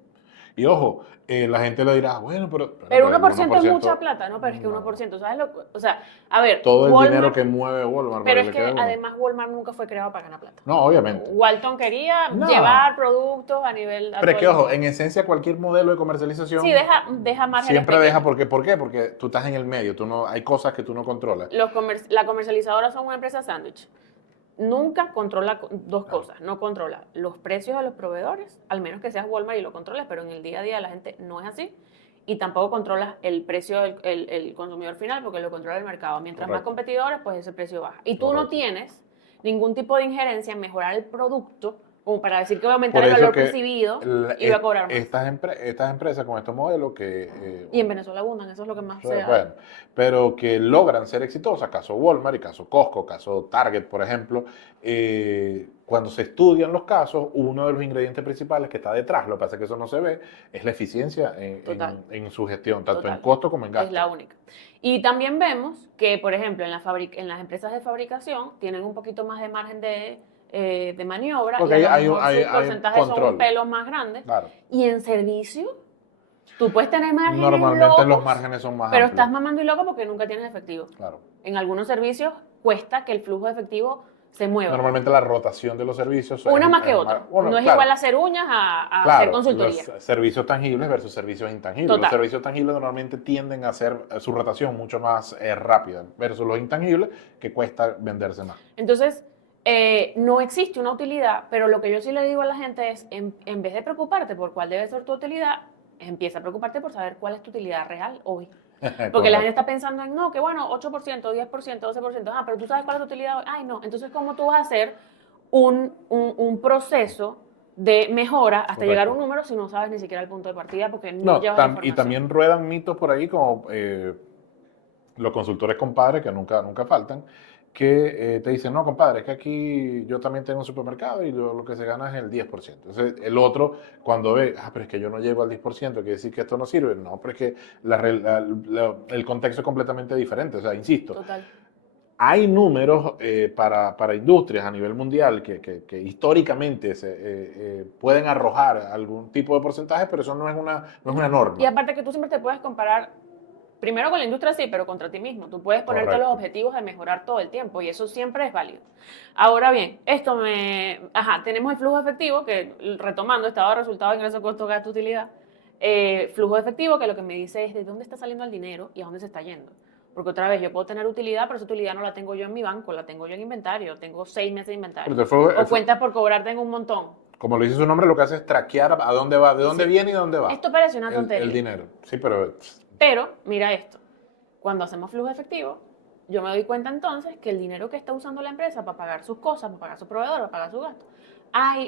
Y ojo, la gente le dirá, bueno, pero 1% es mucha plata, ¿no? Pero es que 1%, ¿sabes? O sea, a ver, todo Walmart, el dinero que mueve Walmart. pero es que además Walmart nunca fue creado para ganar plata. No, obviamente. Walton quería llevar productos a nivel... Pero es que, ojo, en esencia cualquier modelo de comercialización... Sí, deja margen. Siempre deja, ¿por qué? Porque tú estás en el medio, hay cosas que tú no controlas. La comercializadora son una empresa sándwich. Nunca controla dos cosas, no controla los precios de los proveedores, al menos que seas Walmart y lo controles, pero en el día a día la gente no es así, y tampoco controlas el precio del consumidor final porque lo controla el mercado. Mientras más competidores, pues ese precio baja. Y tú no tienes ningún tipo de injerencia en mejorar el producto como para decir que va a aumentar el valor percibido y va a cobrar más. Estas empresas con estos modelos que... y en Venezuela abundan, eso es lo que más se da. Bueno, pero que logran ser exitosas, caso Walmart y caso Costco, caso Target, por ejemplo, cuando se estudian los casos, uno de los ingredientes principales que está detrás, lo que pasa es que eso no se ve, es la eficiencia en su gestión, tanto en costo como en gasto. Es la única. Y también vemos que, por ejemplo, en las empresas de fabricación tienen un poquito más de margen de maniobra, porque y hay sus porcentajes son un pelo más grandes. Claro. Y en servicio, tú puedes tener márgenes normalmente locos, los márgenes son más pero amplios. estás mamando y loco porque nunca tienes efectivo. Claro. En algunos servicios cuesta que el flujo de efectivo se mueva. Normalmente la rotación de los servicios... Una más que otra. No es igual hacer uñas a hacer consultoría. Los servicios tangibles versus servicios intangibles. Total. Los servicios tangibles normalmente tienden a hacer su rotación mucho más rápida versus los intangibles, que cuesta venderse más. Entonces, no existe una utilidad, pero lo que yo sí le digo a la gente es, en vez de preocuparte por cuál debe ser tu utilidad, empieza a preocuparte por saber cuál es tu utilidad real hoy. Porque la gente está pensando en, no, que bueno, 8%, 10%, 12%, pero tú sabes cuál es tu utilidad hoy. Ay, no. Entonces, ¿cómo tú vas a hacer un proceso de mejora hasta llegar a un número si no sabes ni siquiera el punto de partida porque no llevas la información? Y también ruedan mitos por ahí como los consultores compadres, que nunca faltan, que te dicen, no, compadre, es que aquí yo también tengo un supermercado y lo que se gana es el 10%. Entonces, el otro, cuando ve, pero es que yo no llego al 10%, quiere decir que esto no sirve. No, pero es que el contexto es completamente diferente. O sea, insisto, Total. hay números para industrias a nivel mundial que históricamente pueden arrojar algún tipo de porcentaje, pero eso no es una Y norma. aparte que tú siempre te puedes comparar, primero con la industria sí, pero contra ti mismo. Tú puedes ponerte los Correcto. objetivos de mejorar todo el tiempo y eso siempre es válido. Ahora bien, tenemos el flujo efectivo, que retomando, estado de resultado, ingreso, costo, gasto, utilidad. Flujo de efectivo, que lo que me dice es de dónde está saliendo el dinero y a dónde se está yendo. Porque otra vez, yo puedo tener utilidad, pero esa utilidad no la tengo yo en mi banco, la tengo yo en inventario. Tengo 6 meses de inventario. Pero O cuentas por cobrar tengo un montón. como lo dice su nombre, lo que hace es traquear a dónde va, de dónde Sí. viene y dónde va. Esto parece una El tontería. dinero. Sí, pero Pero, mira esto. Cuando hacemos flujo efectivo, yo me doy cuenta entonces que el dinero que está usando la empresa para pagar sus cosas, para pagar su proveedor, para pagar sus gastos,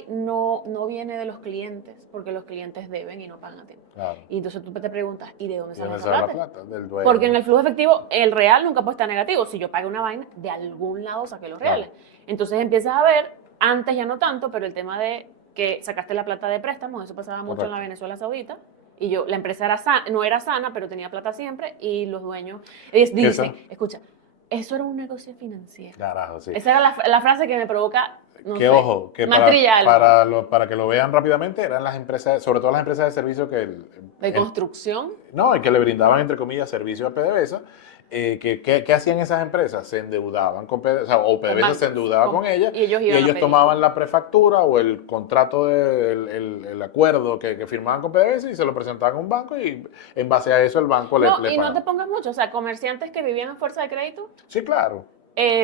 no viene de los clientes, porque los clientes deben y no pagan a tiempo. claro. Y entonces tú te preguntas, ¿y de dónde ¿Y sale dónde esa sale la plata? plata? Del dueño. Porque en el flujo efectivo, el real nunca puede estar negativo. Si yo pagué una vaina, de algún lado saqué los reales. Claro. Entonces empiezas a ver, antes ya no tanto, pero el tema de que sacaste la plata de préstamos, eso pasaba mucho en la Correcto. Venezuela Saudita. Y la empresa no era sana, pero tenía plata siempre. Y los dueños dicen, escucha, eso era un negocio financiero. Carajo, sí. Esa era la frase que me provoca, no Que sé, ojo, que más trillado. para que lo vean rápidamente, eran las empresas, sobre todo las empresas de servicio De construcción. no, y que le brindaban, entre comillas, servicio a PDVSA. ¿Qué hacían esas empresas? Se endeudaban con PDVSA, o PDVSA bancos, se endeudaba con ellas, y ellos y iban a ellos pedir. tomaban la prefactura o el contrato, el acuerdo que firmaban con PDVSA y se lo presentaban a un banco y en base a eso el banco le No, y no pagaba. te pongas mucho. O sea, comerciantes que vivían a fuerza de crédito, Sí, claro.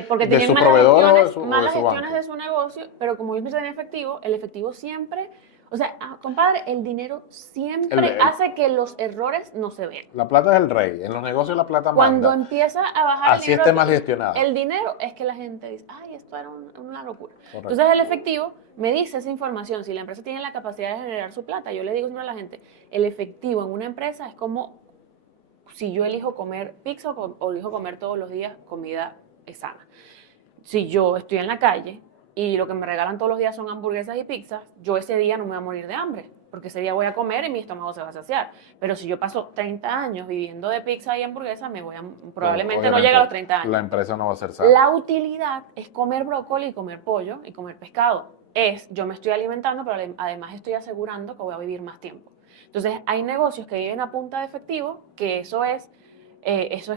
porque De tenían su malas proveedor o de gestiones, su malas banco. gestiones de su negocio, pero como ellos no tenían efectivo, el efectivo siempre, o sea, compadre, el dinero siempre hace que los errores no se vean. La plata es el rey. En los negocios la plata Cuando manda. empieza a bajar Así esté mal gestionada. el dinero es que la gente dice, ay, esto era una locura. Correcto. Entonces el efectivo me dice esa información. Si la empresa tiene la capacidad de generar su plata, yo le digo siempre a la gente, el efectivo en una empresa es como si yo elijo comer pizza o elijo comer todos los días comida sana. Si yo estoy en la calle y lo que me regalan todos los días son hamburguesas y pizzas, yo ese día no me voy a morir de hambre, porque ese día voy a comer y mi estómago se va a saciar. Pero si yo paso 30 años viviendo de pizza y hamburguesa, probablemente no llegue a los 30 años. La empresa no va a ser sana. La utilidad es comer brócoli y comer pollo y comer pescado. Yo me estoy alimentando, pero además estoy asegurando que voy a vivir más tiempo. Entonces, hay negocios que viven a punta de efectivo, que eso es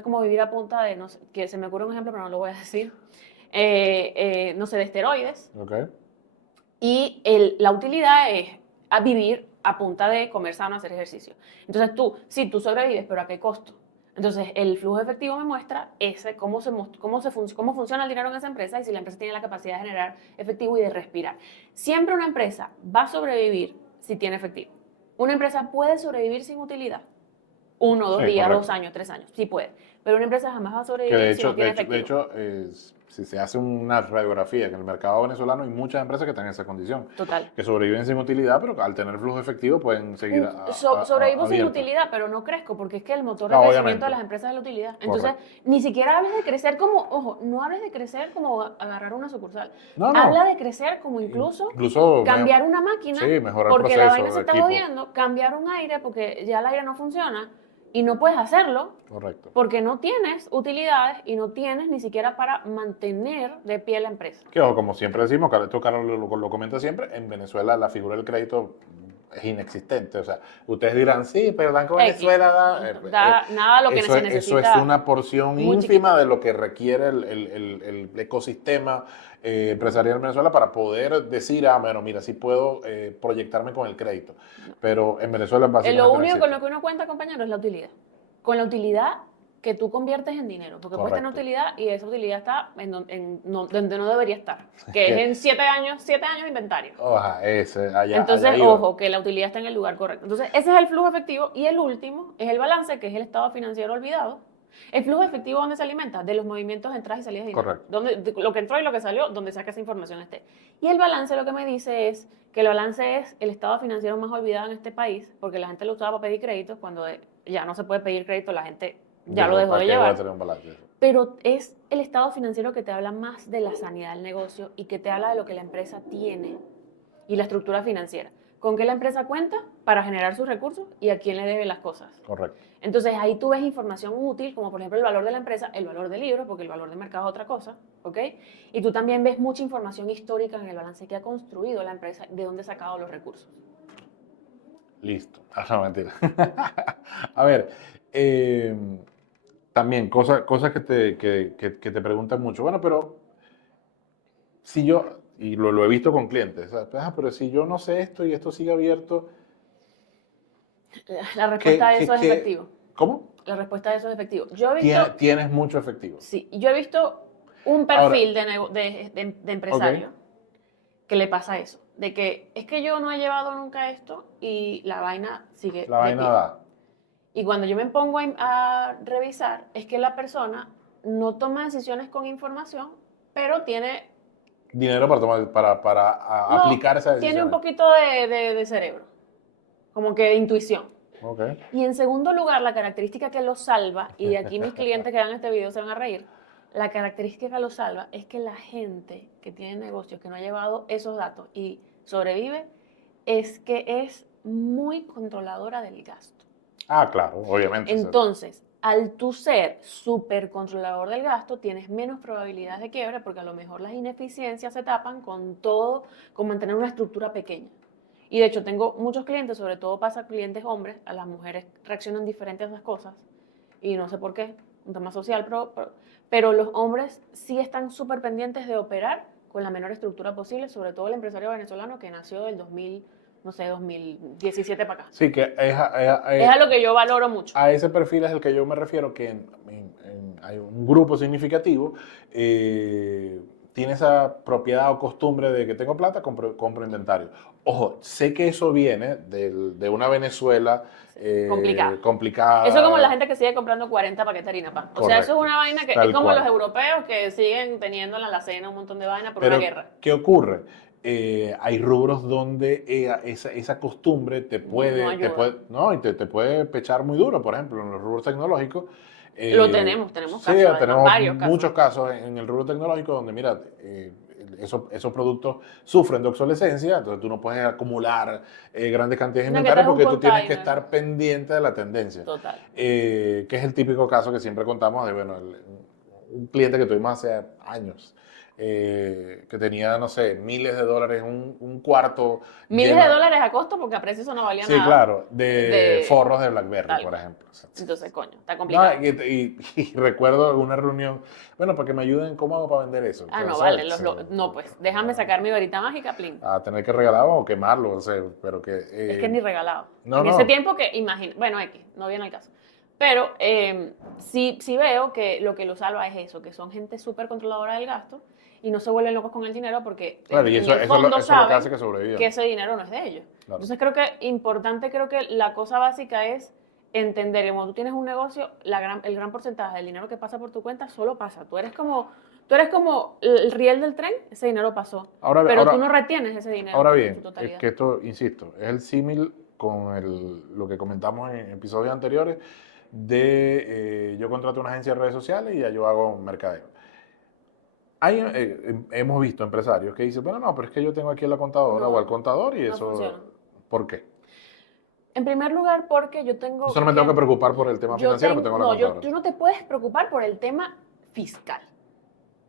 como vivir a punta de, no sé, que se me ocurre un ejemplo, pero no lo voy a decir, no sé, de esteroides. Okay. Y la utilidad es a vivir a punta de comer sano, hacer ejercicio. Entonces tú sobrevives, pero ¿a qué costo? Entonces el flujo efectivo me muestra cómo funciona el dinero en esa empresa y si la empresa tiene la capacidad de generar efectivo y de respirar. Siempre una empresa va a sobrevivir si tiene efectivo. Una empresa puede sobrevivir sin utilidad. 1, 2 días, correcto. 2 años, 3 años, sí puede. Pero una empresa jamás va a sobrevivir si no tiene efectivo. De hecho, si se hace una radiografía en el mercado venezolano, hay muchas empresas que están en esa condición. Total. Que sobreviven sin utilidad, pero al tener flujo efectivo pueden seguir sobrevivo sin abiertos. utilidad, pero no crezco, porque es que el motor de Obviamente. crecimiento de las empresas es la utilidad. Entonces, ni siquiera hables de crecer no hables de crecer como agarrar una sucursal. No. Habla de crecer como incluso cambiar una máquina, sí, mejorar porque el proceso, la vaina se está equipo. jodiendo, cambiar un aire, porque ya el aire no funciona, y no puedes hacerlo. Correcto. Porque no tienes utilidades y no tienes ni siquiera para mantener de pie la empresa. Que ojo, como siempre decimos, esto Carlos lo comenta siempre, en Venezuela la figura del crédito es inexistente. O sea, ustedes dirán, sí, pero el Banco de Venezuela da nada lo que se necesita. Eso es una porción ínfima de lo que requiere el ecosistema empresarial en Venezuela para poder decir, bueno, mira, sí puedo proyectarme con el crédito. Pero en Venezuela básicamente lo único con lo que uno cuenta, compañero, es la utilidad. Con la utilidad que tú conviertes en dinero, porque puedes tener utilidad y esa utilidad está donde no debería estar, que es en 7 años de inventario. Entonces, ojo, que la utilidad está en el lugar correcto. Entonces, ese es el flujo efectivo y el último es el balance, que es el estado financiero olvidado. El flujo efectivo, ¿dónde se alimenta? De los movimientos de entradas y salidas de dinero. Correcto. Lo que entró y lo que salió, donde sea que esa información esté. Y el balance lo que me dice es que el balance es el estado financiero más olvidado en este país, porque la gente lo usaba para pedir créditos, cuando ya no se puede pedir crédito, la gente Ya lo dejó ¿para de qué voy a llevar. tener un balance? Pero es el estado financiero que te habla más de la sanidad del negocio y que te habla de lo que la empresa tiene y la estructura financiera. ¿Con qué la empresa cuenta para generar sus recursos y a quién le debe las cosas? Correcto. Entonces ahí tú ves información útil, como por ejemplo el valor de la empresa, el valor del libro, porque el valor de mercado es otra cosa, ¿ok? Y tú también ves mucha información histórica en el balance que ha construido la empresa, de dónde ha sacado los recursos. Listo. Ah, no, mentira. A ver, también cosas que te preguntan mucho. Bueno, pero si yo, y lo he visto con clientes, ¿sabes? Pero si yo no sé esto y esto sigue abierto, La respuesta a eso es efectivo. ¿cómo? La respuesta a eso es efectivo. Yo he visto, Tienes mucho efectivo. sí, yo he visto un Ahora, perfil de empresario que le pasa eso, de que es que yo no he llevado nunca esto y la vaina sigue la de vaina pie. da. Y cuando yo me pongo a revisar, es que la persona no toma decisiones con información, pero tiene, Dinero para tomar, para no, aplicar esa tiene un decisión. poquito de cerebro, como que de intuición. Ok. Y en segundo lugar, la característica que lo salva, y aquí mis clientes que vean este video se van a reír, la característica que lo salva es que la gente que tiene negocios, que no ha llevado esos datos y sobrevive, es que es muy controladora del gasto. Ah, claro, obviamente. Entonces, al tú ser súper controlador del gasto, tienes menos probabilidades de quiebre porque a lo mejor las ineficiencias se tapan con todo, con mantener una estructura pequeña. Y de hecho tengo muchos clientes, sobre todo pasa clientes hombres, a las mujeres reaccionan diferente a esas cosas y no sé por qué, un tema social, pero los hombres sí están súper pendientes de operar con la menor estructura posible, sobre todo el empresario venezolano que nació del 2000, no sé, 2017 para acá. Sí, que Es a lo que yo valoro mucho. a ese perfil es el que yo me refiero, que hay un grupo significativo, tiene esa propiedad o costumbre de que tengo plata, compro inventario. Ojo, sé que eso viene de una Venezuela complicada. Eso es como la gente que sigue comprando 40 paquetes de harina pan. O sea, eso es Correcto, una vaina que tal es como cual. los europeos que siguen teniendo en la alacena un montón de vainas por Pero, una guerra. ¿qué ocurre? Hay rubros donde esa costumbre No ayuda. te puede pechar muy duro. Por ejemplo, en los rubros tecnológicos. Lo tenemos Sí, casos, además, tenemos varios muchos casos. casos en el rubro tecnológico donde, mira, esos productos sufren de obsolescencia, entonces tú no puedes acumular grandes cantidades de No, que inventario este es un porque tú tienes que container. estar pendiente de la tendencia. Total. Que es el típico caso que siempre contamos de, bueno, un cliente que tuvimos hace años, que tenía, no sé, miles de dólares, un cuarto Miles lleno. de dólares a costo porque a precio eso no valía Sí, nada. claro, de forros de BlackBerry, por ejemplo. Entonces, coño, está No, complicado. y recuerdo una reunión, bueno, para que me ayuden, ¿cómo hago para vender eso? Ah, no, ¿Sabes? vale. No, pues déjame sacar mi varita mágica, plin. A tener que regalarlo o quemarlo, o sea, pero que... Es que ni regalado. No, En ese no, tiempo que, imagina, bueno, X, no viene al caso. Pero sí veo que lo que lo salva es eso, que son gente súper controladora del gasto y no se vuelven locos con el dinero porque claro, y en eso, el eso, fondo eso es lo que saben hace que sobrevivan. que ese dinero no es de ellos. Claro. Entonces creo que la cosa básica es entender que cuando tú tienes un negocio, el gran porcentaje del dinero que pasa por tu cuenta solo pasa. Tú eres como el riel del tren, ese dinero pasó. Pero tú no retienes ese dinero Ahora en bien, su es totalidad. que esto, insisto, es el símil con lo que comentamos en episodios anteriores de yo contrato una agencia de redes sociales y ya yo hago mercadeo. Hemos visto empresarios que dicen, bueno, no, pero es que yo tengo aquí a la contadora o al contador y no eso, funciona. ¿por qué? En primer lugar, porque yo tengo... Yo solo me tengo que preocupar por el tema financiero, pero tengo la contadora. Tú no te puedes preocupar por el tema fiscal.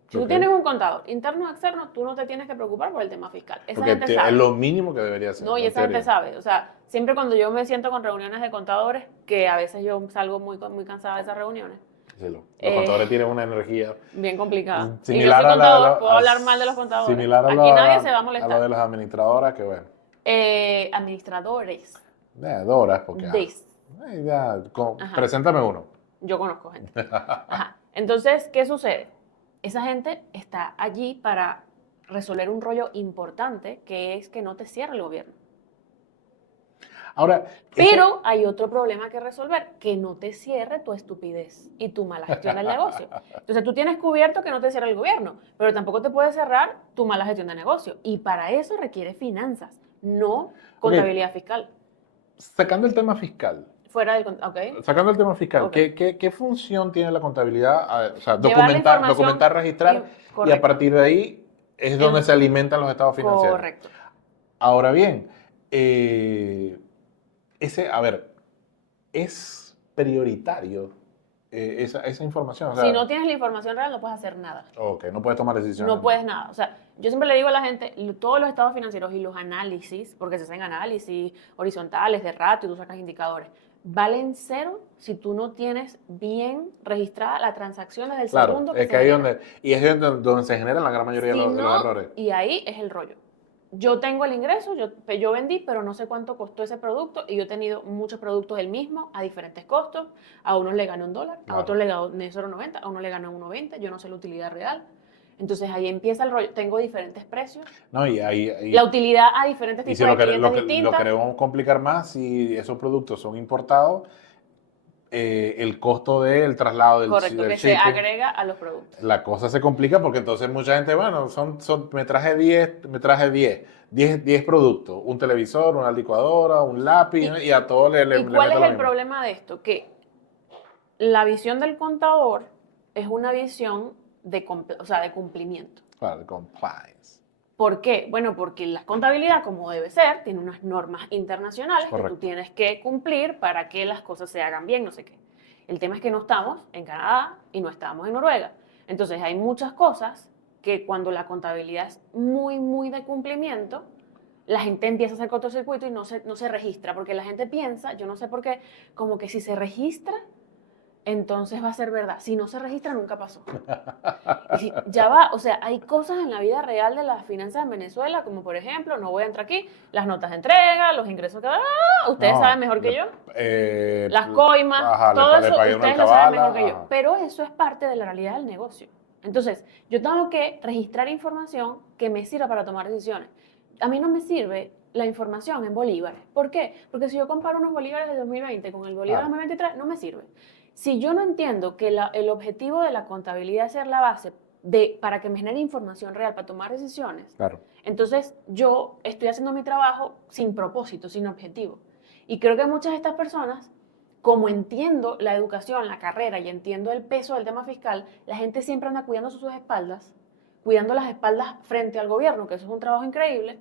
Si tú Ok. tienes un contador interno o externo, tú no te tienes que preocupar por el tema fiscal. Esa Porque gente sabe. es lo mínimo que debería ser. No, y en esa gente teoría. sabe. O sea, siempre cuando yo me siento con reuniones de contadores, que a veces yo salgo muy cansada de esas reuniones. Sí, los contadores tienen una energía bien complicada. Y yo similar soy a contador, puedo hablar mal de los contadores. Similar a Aquí nadie se va a a molestar. lo de las administradoras, que bueno. Administradores. Doras, porque... Ajá. Preséntame uno. Yo conozco gente. Ajá. Entonces, ¿qué sucede? Esa gente está allí para resolver un rollo importante, que es que no te cierre el gobierno. Ahora, pero hay otro problema que resolver, que no te cierre tu estupidez y tu mala gestión del negocio. Entonces tú tienes cubierto que no te cierre el gobierno, pero tampoco te puede cerrar tu mala gestión de negocio. Y para eso requiere finanzas, no contabilidad fiscal. Sacando el tema fiscal, Fuera del... Ok. Sacando el tema fiscal, Ok. ¿qué función tiene la contabilidad? O sea, Llevar la información documentar, registrar, y a correcto. partir de ahí es donde En- se alimentan los estados financieros. Correcto. Ahora bien, a ver, es prioritario esa información. O sea, Si no tienes la información real, no puedes hacer nada. ok, no puedes tomar decisiones. No puedes nada. O sea, yo siempre le digo a la gente, todos los estados financieros y los análisis, porque se hacen análisis horizontales de ratio, tú sacas indicadores, valen cero si tú no tienes bien registrada la transacción desde el Claro, segundo que es se que ahí genera. y es donde se generan la gran mayoría Si de los no, errores. y ahí es el rollo. Yo tengo el ingreso, yo vendí, pero no sé cuánto costó ese producto y yo he tenido muchos productos del mismo a diferentes costos. A unos le gané $1, a Claro. otros le gané 0,90, a unos le gané 1,20, yo no sé la utilidad real. Entonces ahí empieza el rollo. Tengo diferentes precios. No, La utilidad a diferentes y tipos si de lo clientes lo distintas. queremos complicar más, si esos productos son importados, el costo del traslado Correcto, del que se shipping, agrega a los productos. la cosa se complica porque entonces mucha gente, bueno, me traje 10 productos, un televisor, una licuadora, un lápiz, y a todos le ¿Y cuál meto es lo el mismo. problema de esto? Que la visión del contador es una visión de cumplimiento. Claro, el compliance. ¿Por qué? Bueno, porque la contabilidad, como debe ser, tiene unas normas internacionales que tú tienes que cumplir para que las cosas se hagan bien, no sé qué. El tema es que no estamos en Canadá y no estamos en Noruega. Entonces hay muchas cosas que cuando la contabilidad es muy, muy de cumplimiento, la gente empieza a hacer cortocircuito y no se registra, porque la gente piensa, yo no sé por qué, como que si se registra, entonces va a ser verdad. Si no se registra, nunca pasó. Y si, ya va, o sea, hay cosas en la vida real de las finanzas en Venezuela, como por ejemplo, no voy a entrar aquí, las notas de entrega, los ingresos que... ustedes No, saben mejor que yo. Las Ajá, coimas, todo le eso, pagué una ustedes lo saben mejor que yo. alcabala. Pero eso es parte de la realidad del negocio. Entonces, yo tengo que registrar información que me sirva para tomar decisiones. A mí no me sirve la información en bolívares. ¿Por qué? Porque si yo comparo unos bolívares de 2020 con el bolívar de 2023, no me sirve. Si yo no entiendo que el objetivo de la contabilidad es ser la base para que me genere información real para tomar decisiones, Claro. entonces yo estoy haciendo mi trabajo sin propósito, sin objetivo. Y creo que muchas de estas personas, como entiendo la educación, la carrera y entiendo el peso del tema fiscal, la gente siempre anda cuidando sus espaldas, cuidando las espaldas frente al gobierno, que eso es un trabajo increíble,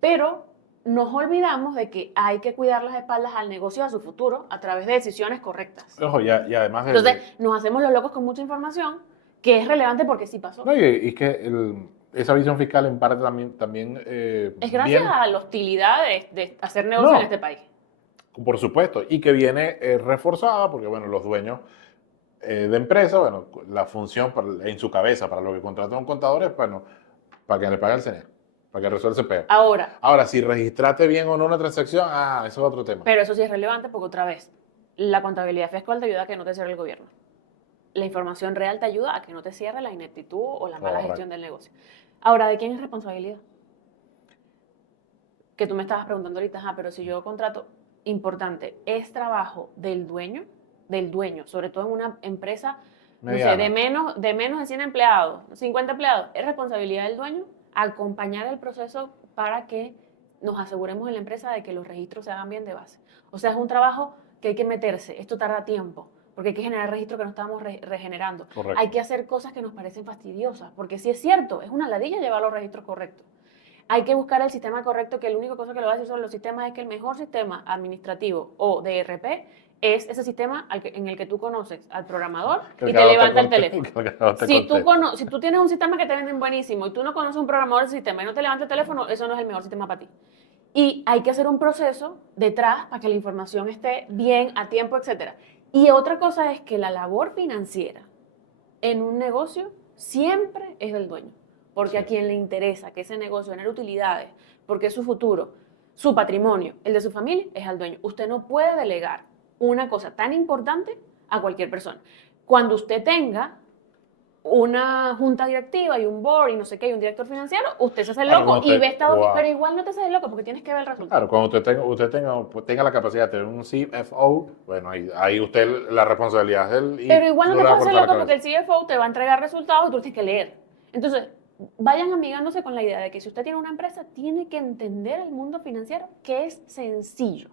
pero nos olvidamos de que hay que cuidar las espaldas al negocio y a su futuro a través de decisiones correctas. Ojo, y además... Entonces, nos hacemos los locos con mucha información que es relevante porque sí pasó. No, y es que esa visión fiscal en parte también Es gracias a la hostilidad de hacer negocio No. en este país. Por supuesto, y que viene reforzada porque, bueno, los dueños de empresa, bueno, la función en su cabeza para lo que contrata un contador es, bueno, para que le pague el CNE, para que resuelva ese peo. Ahora, si registraste bien o no una transacción, eso es otro tema. Pero eso sí es relevante porque, otra vez, la contabilidad fiscal te ayuda a que no te cierre el gobierno. La información real te ayuda a que no te cierre la ineptitud o la mala gestión del negocio. Ahora, ¿de quién es responsabilidad? Que tú me estabas preguntando ahorita, pero si yo contrato, importante, es trabajo del dueño, sobre todo en una empresa, no sé, de menos de 100 empleados, 50 empleados, es responsabilidad del dueño acompañar el proceso para que nos aseguremos en la empresa de que los registros se hagan bien de base. O sea, es un trabajo que hay que meterse, esto tarda tiempo, porque hay que generar registros que no estamos regenerando. Correcto. Hay que hacer cosas que nos parecen fastidiosas, porque sí es cierto, es una ladilla llevar los registros correctos. Hay que buscar el sistema correcto, que la única cosa que le voy a decir sobre los sistemas es que el mejor sistema administrativo o de ERP es ese sistema en el que tú conoces al programador y te levanta el teléfono. Si tú tienes un sistema que te venden buenísimo y tú no conoces un programador del sistema y no te levanta el teléfono, eso no es el mejor sistema para ti. Y hay que hacer un proceso detrás para que la información esté bien, a tiempo, etc. Y otra cosa es que la labor financiera en un negocio siempre es del dueño. Porque a quien le interesa que ese negocio genere utilidades, porque es su futuro, su patrimonio, el de su familia, es al dueño. Usted no puede delegar una cosa tan importante a cualquier persona. Cuando usted tenga una junta directiva y un board y no sé qué, y un director financiero, usted se hace el loco y ve estado, pero igual no te haces el loco porque tienes que ver el resultado. Claro, cuando usted tenga la capacidad de tener un CFO, bueno, ahí usted la responsabilidad es él. Pero igual no te puedes hacer loco porque el CFO te va a entregar resultados y tú tienes que leer. Entonces, vayan amigándose con la idea de que si usted tiene una empresa, tiene que entender el mundo financiero, que es sencillo.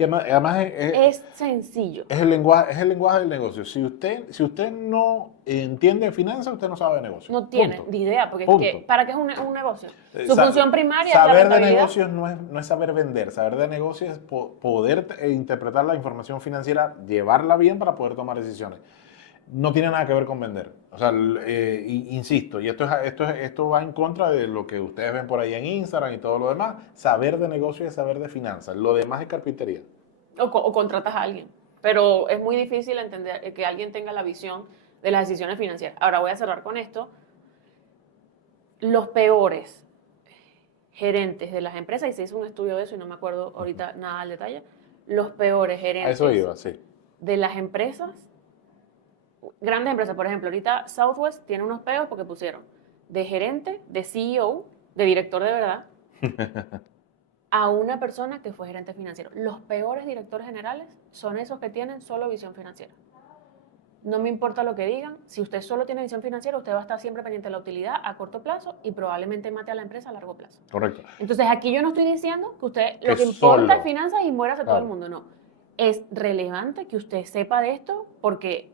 Que además Es sencillo. es el lenguaje del negocio. Si usted no entiende de finanzas, usted no sabe de negocio. No tiene Punto. ni idea, porque Punto. es que, ¿para qué es un negocio? Su Sa- función primaria es la Saber de rentabilidad. negocios no es saber vender. Saber de negocios es poder interpretar la información financiera, llevarla bien para poder tomar decisiones. No tiene nada que ver con vender. O sea, insisto, y esto va en contra de lo que ustedes ven por ahí en Instagram y todo lo demás. Saber de negocios es saber de finanzas. Lo demás es carpintería. O contratas a alguien. Pero es muy difícil entender que alguien tenga la visión de las decisiones financieras. Ahora voy a cerrar con esto. Los peores gerentes de las empresas, y se hizo un estudio de eso y no me acuerdo ahorita nada al detalle, los peores A gerentes eso iba, sí. de las empresas, grandes empresas, por ejemplo, ahorita Southwest tiene unos peos porque pusieron de gerente, de CEO, de director de verdad, a una persona que fue gerente financiero. Los peores directores generales son esos que tienen solo visión financiera. No me importa lo que digan, si usted solo tiene visión financiera, usted va a estar siempre pendiente de la utilidad a corto plazo y probablemente mate a la empresa a largo plazo. Correcto. Entonces aquí yo no estoy diciendo que usted lo Que que importa solo. es finanzas y muérase todo el Claro. mundo, no. Es relevante que usted sepa de esto porque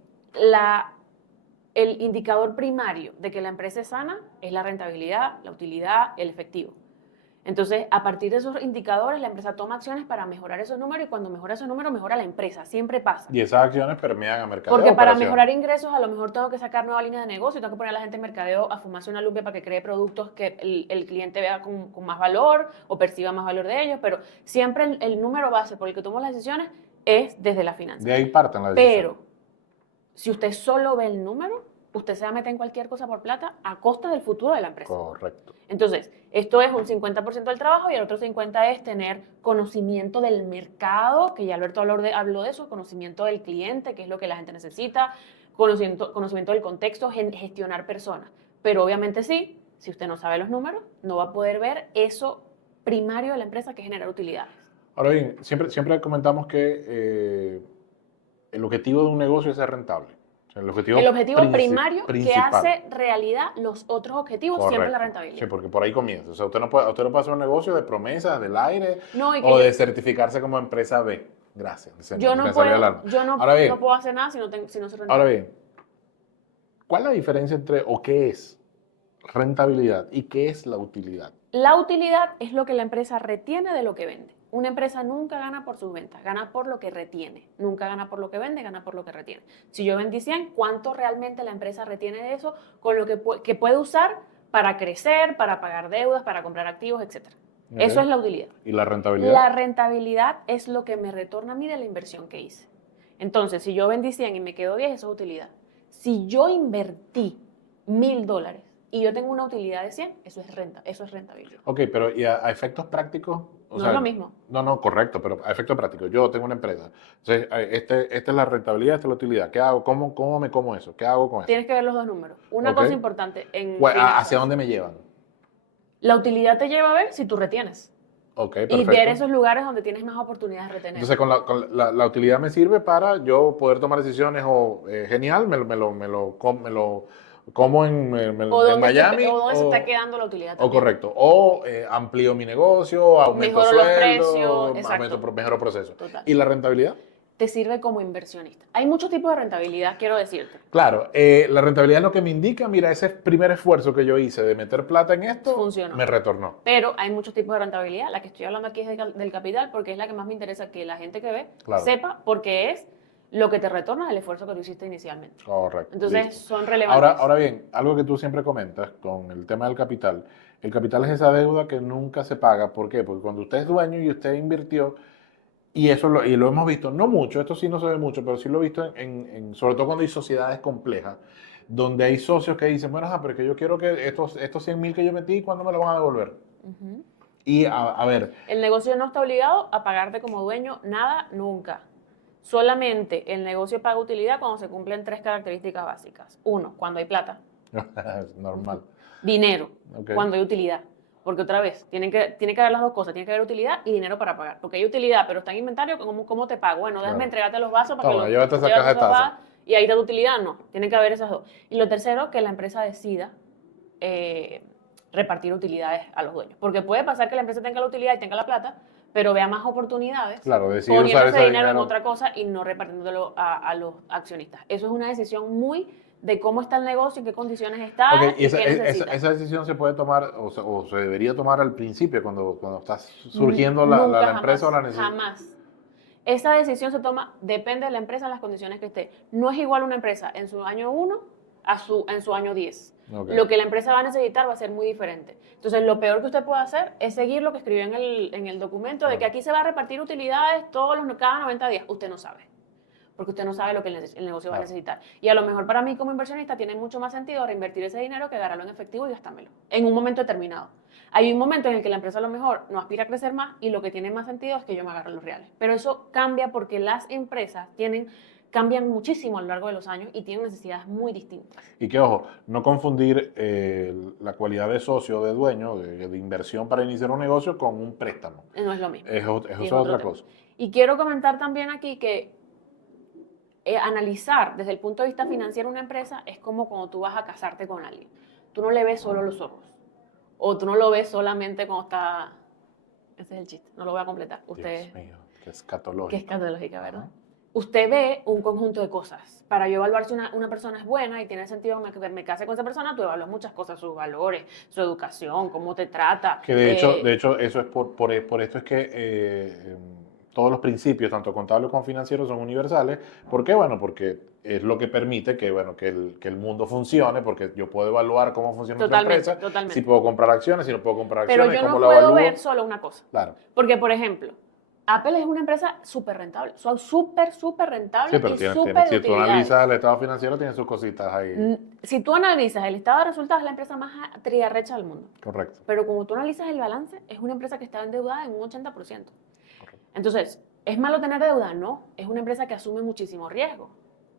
el indicador primario de que la empresa es sana es la rentabilidad, la utilidad, el efectivo. Entonces, a partir de esos indicadores, la empresa toma acciones para mejorar esos números y cuando mejora esos números, mejora la empresa. Siempre pasa. Y esas acciones permean a mercadeo. Porque para operaciones. mejorar ingresos, a lo mejor tengo que sacar nuevas líneas de negocio, tengo que poner a la gente en mercadeo a fumarse una lumpia para que cree productos que el cliente vea con más valor o perciba más valor de ellos. Pero siempre el número base por el que tomo las decisiones es desde la finanza. De ahí parten las decisiones. Pero, si usted solo ve el número, usted se va a meter en cualquier cosa por plata a costa del futuro de la empresa. Correcto. Entonces, esto es un 50% del trabajo y el otro 50% es tener conocimiento del mercado, que ya Alberto habló de eso, conocimiento del cliente, que es lo que la gente necesita, conocimiento del contexto, gestionar personas. Pero obviamente sí, si usted no sabe los números, no va a poder ver eso primario de la empresa, que es generar utilidades. Ahora bien, siempre comentamos que el objetivo de un negocio es ser rentable. O sea, el objetivo primario que principal. hace realidad los otros objetivos, siempre es la Correcto. rentabilidad. Sí, porque por ahí comienza. O sea, usted no puede hacer un negocio de promesas, del aire, No, y que o de certificarse como empresa B. Gracias. yo no Ahora bien, puedo hacer nada si no soy rentable. Ahora bien, ¿cuál es la diferencia entre, o qué es rentabilidad y qué es la utilidad? La utilidad es lo que la empresa retiene de lo que vende. Una empresa nunca gana por sus ventas, gana por lo que retiene. Nunca gana por lo que vende, gana por lo que retiene. Si yo vendí 100, ¿cuánto realmente la empresa retiene de eso con lo que puede usar para crecer, para pagar deudas, para comprar activos, etcétera? Okay. Eso es la utilidad. ¿Y la rentabilidad? La rentabilidad es lo que me retorna a mí de la inversión que hice. Entonces, si yo vendí 100 y me quedo 10, eso es utilidad. Si yo invertí $1,000 y yo tengo una utilidad de 100, eso es rentabilidad. Ok, pero ¿y a efectos prácticos? No es lo mismo. No, correcto, pero a efectos prácticos. Yo tengo una empresa. Entonces, esta es la rentabilidad, esta es la utilidad. ¿Qué hago? ¿Cómo me como eso? ¿Qué hago con eso? Tienes que ver los dos números. Una cosa importante en ¿Hacia dónde me llevan? La utilidad te lleva a ver si tú retienes. Ok, perfecto. Y ver esos lugares donde tienes más oportunidades de retener. Entonces, con la utilidad me sirve para yo poder tomar decisiones genial, me lo como en Miami. O dónde se está quedando la utilidad también. O correcto. O amplío mi negocio, aumento Mejoro los precios, sueldo, exacto. mejoro proceso. Total. ¿Y la rentabilidad? Te sirve como inversionista. Hay muchos tipos de rentabilidad, quiero decirte. Claro, la rentabilidad es lo que me indica, mira, ese primer esfuerzo que yo hice de meter plata en esto, funcionó. Me retornó. Pero hay muchos tipos de rentabilidad. La que estoy hablando aquí es del capital, porque es la que más me interesa que la gente que ve sepa, porque es lo que te retorna del esfuerzo que tú hiciste inicialmente. Correcto. Entonces, listo. son relevantes. Ahora bien, algo que tú siempre comentas con el tema del capital, el capital es esa deuda que nunca se paga. ¿Por qué? Porque cuando usted es dueño y usted invirtió, y lo hemos visto, no mucho, esto sí no se ve mucho, pero sí lo he visto sobre todo cuando hay sociedades complejas, donde hay socios que dicen, bueno, pero es que yo quiero que estos 100.000 que yo metí, ¿cuándo me lo van a devolver? Uh-huh. Y a ver. El negocio no está obligado a pagarte como dueño nada, nunca. Solamente el negocio paga utilidad cuando se cumplen 3 características básicas. 1, cuando hay plata. Normal. Dinero, Okay. cuando hay utilidad. Porque otra vez, tiene que haber las dos cosas. Tiene que haber utilidad y dinero para pagar. Porque hay utilidad, pero está en inventario, ¿cómo te pago? Bueno, déjame entregarte los vasos para que llévate esa caja de taza. Y ahí da utilidad. No, tiene que haber esas dos. Y lo tercero, que la empresa decida repartir utilidades a los dueños. Porque puede pasar que la empresa tenga la utilidad y tenga la plata, pero vea más oportunidades, Claro, decidir poniendo usar ese ese dinero en dinero. otra cosa y no repartiéndolo a los accionistas. Eso es una decisión muy de cómo está el negocio, en qué condiciones está Ok, y y qué necesita. esa decisión se puede tomar o se debería tomar al principio, cuando está surgiendo Nunca, la empresa o la necesidad. jamás. Esa decisión se toma, depende de la empresa, las condiciones que esté. No es igual una empresa en su año 1 en su año 10. Ok. Lo que la empresa va a necesitar va a ser muy diferente. Entonces, lo peor que usted puede hacer es seguir lo que escribió en el documento de que aquí se va a repartir utilidades cada 90 días. Usted no sabe, porque usted no sabe lo que el negocio va a Claro. necesitar. Y a lo mejor para mí como inversionista tiene mucho más sentido reinvertir ese dinero que agarrarlo en efectivo y gastármelo en un momento determinado. Hay un momento en el que la empresa a lo mejor no aspira a crecer más y lo que tiene más sentido es que yo me agarre los reales. Pero eso cambia porque las empresas cambian muchísimo a lo largo de los años y tienen necesidades muy distintas. Y que, ojo, no confundir la cualidad de socio, de dueño, de inversión para iniciar un negocio con un préstamo. No es lo mismo. Eso Y es es otra otro cosa. tema. Y quiero comentar también aquí que analizar desde el punto de vista financiero una empresa es como cuando tú vas a casarte con alguien. Tú no le ves solo los ojos. O tú no lo ves solamente cuando está... Ese es el chiste, no lo voy a completar. Usted, Dios mío, qué escatológico. que es catológica, ¿verdad? Ajá. Usted ve un conjunto de cosas. Para yo evaluar si una persona es buena y tiene sentido que me case con esa persona, tú evalúas muchas cosas, sus valores, su educación, cómo te trata. Que de hecho, eso es por esto es que todos los principios, tanto contables como financieros, son universales. ¿Por qué? Bueno, porque es lo que permite que, bueno, que el mundo funcione, porque yo puedo evaluar cómo funciona otra empresa, Totalmente. si puedo comprar acciones, si no puedo comprar Pero acciones, yo cómo no lo puedo evalúo. ver solo una cosa. Claro. Porque, por ejemplo, Apple es una empresa súper rentable. Son súper rentable Sí, pero y súper si tú analizas el estado financiero, tiene sus cositas ahí. Si tú analizas el estado de resultados, es la empresa más triarrecha del mundo. Correcto. Pero como tú analizas el balance, es una empresa que está endeudada en un 80%. Correcto. Entonces, ¿es malo tener deuda? No. Es una empresa que asume muchísimo riesgo.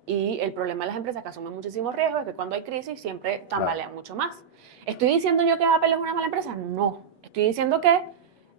Y el problema de las empresas que asumen muchísimo riesgo es que cuando hay crisis siempre tambalean mucho más. ¿Estoy diciendo yo que Apple es una mala empresa? No. Estoy diciendo que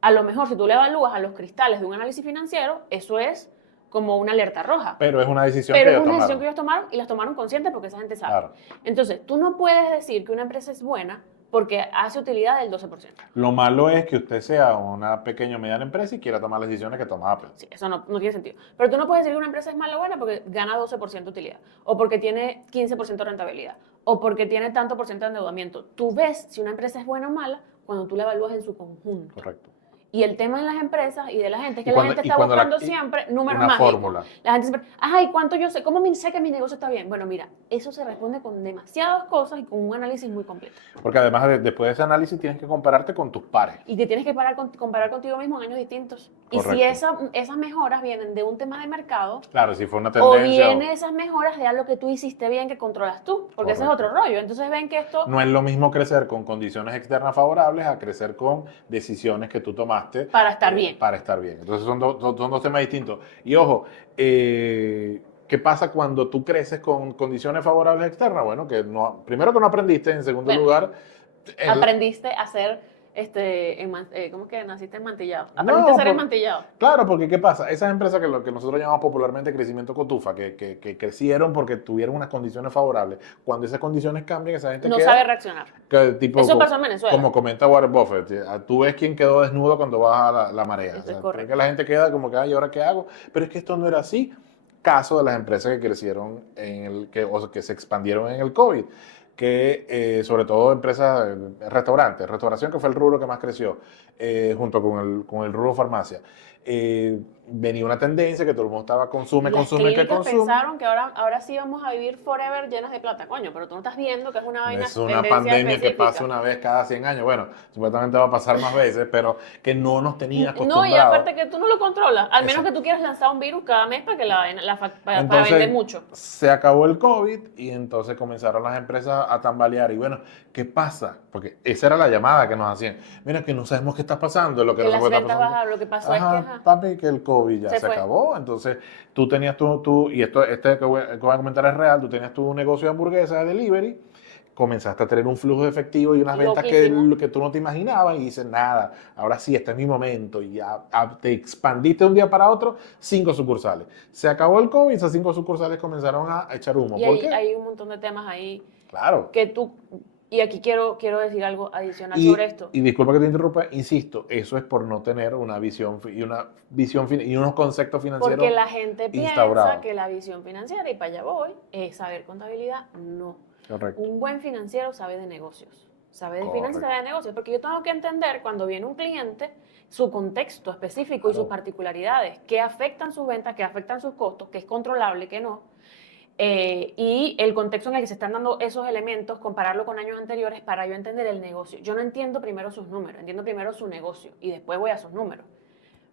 a lo mejor si tú le evalúas a los cristales de un análisis financiero, eso es como una alerta roja. Pero es una decisión Pero que es ellos una tomaron. decisión que ellos tomaron y las tomaron conscientes porque esa gente sabe. Claro. Entonces, tú no puedes decir que una empresa es buena porque hace utilidad del 12%. Lo malo es que usted sea una pequeña o mediana empresa y quiera tomar las decisiones que toma Apple. Sí, eso no tiene sentido. Pero tú no puedes decir que una empresa es mala o buena porque gana 12% de utilidad, o porque tiene 15% de rentabilidad, o porque tiene tanto por ciento de endeudamiento. Tú ves si una empresa es buena o mala cuando tú la evalúas en su conjunto. Correcto. Y el tema de las empresas y de la gente es que Y la gente está buscando siempre números una mágicos. fórmula. La gente siempre, ay, ¿cuánto yo sé? ¿Cómo sé que mi negocio está bien? Bueno, mira, eso se responde con demasiadas cosas y con un análisis muy completo. Porque además, después de ese análisis, tienes que compararte con tus pares. Y te tienes que comparar contigo mismo en años distintos. Correcto. Y si esas mejoras vienen de un tema de mercado, Claro, si fue una o tendencia. vienen esas mejoras de algo que tú hiciste bien, que controlas tú, porque ese es otro rollo. Entonces ven que esto... No es lo mismo crecer con condiciones externas favorables a crecer con decisiones que tú tomaste. Para estar bien. Para estar bien. Entonces son dos temas distintos. Y ojo, ¿qué pasa cuando tú creces con condiciones favorables externas? Bueno, primero que no aprendiste, en segundo lugar... Aprendiste a ser... ¿cómo es que naciste enmantillado? Aprendiste a ser enmantillado. Claro, porque ¿qué pasa? Esas empresas que lo que nosotros llamamos popularmente crecimiento cotufa, que crecieron porque tuvieron unas condiciones favorables. Cuando esas condiciones cambian, esa gente no sabe reaccionar. Eso pasó en Venezuela. Como comenta Warren Buffett, tú ves quién quedó desnudo cuando baja la marea. Eso es correcto. Porque la gente queda como que, ay, ¿ahora qué hago? Pero es que esto no era así. Caso de las empresas que crecieron, que se expandieron en el COVID. Que sobre todo empresas, restauración que fue el rubro que más creció, junto con el rubro farmacia. Venía una tendencia que todo el mundo estaba consume. Las clínicas pensaron que ahora sí vamos a vivir forever llenas de plata, coño, pero tú no estás viendo que es una vaina. Es una pandemia específica que pasa una vez cada 100 años. Bueno, supuestamente va a pasar más veces, pero que no nos tenía acostumbrados. No, y aparte que tú no lo controlas, al menos que tú quieras lanzar un virus cada mes para que para vender mucho. Se acabó el COVID y entonces comenzaron las empresas a tambalear. Y bueno, ¿qué pasa? Porque esa era la llamada que nos hacían. Mira, que no sabemos qué está pasando. Lo que las está ventas pasando. bajaron, lo que pasó es que... Papi, que el COVID ya se acabó. Entonces, tú tenías y que voy a comentar es real, tú tenías tu negocio de hamburguesas de delivery, comenzaste a tener un flujo de efectivo y unas ventas que tú no te imaginabas y dices, nada, ahora sí, este es mi momento. Y ya te expandiste de un día para otro 5 sucursales. Se acabó el COVID, esas 5 sucursales comenzaron a echar humo. Y ¿Por qué? Hay un montón de temas ahí. Claro. Que tú Y aquí quiero decir algo adicional Y, sobre esto. y disculpa que te interrumpa, insisto, eso es por no tener una visión y unos conceptos financieros Porque la gente piensa instaurados. que la visión financiera, y para allá voy, es saber contabilidad. No. Correcto. Un buen financiero sabe de negocios. Sabe de Correcto. finanzas, sabe de negocios. Porque yo tengo que entender cuando viene un cliente su contexto específico y sus Claro. particularidades, qué afectan sus ventas, qué afectan sus costos, qué es controlable, qué no. Y el contexto en el que se están dando esos elementos, compararlo con años anteriores para yo entender el negocio. Yo no entiendo primero sus números, entiendo primero su negocio y después voy a sus números.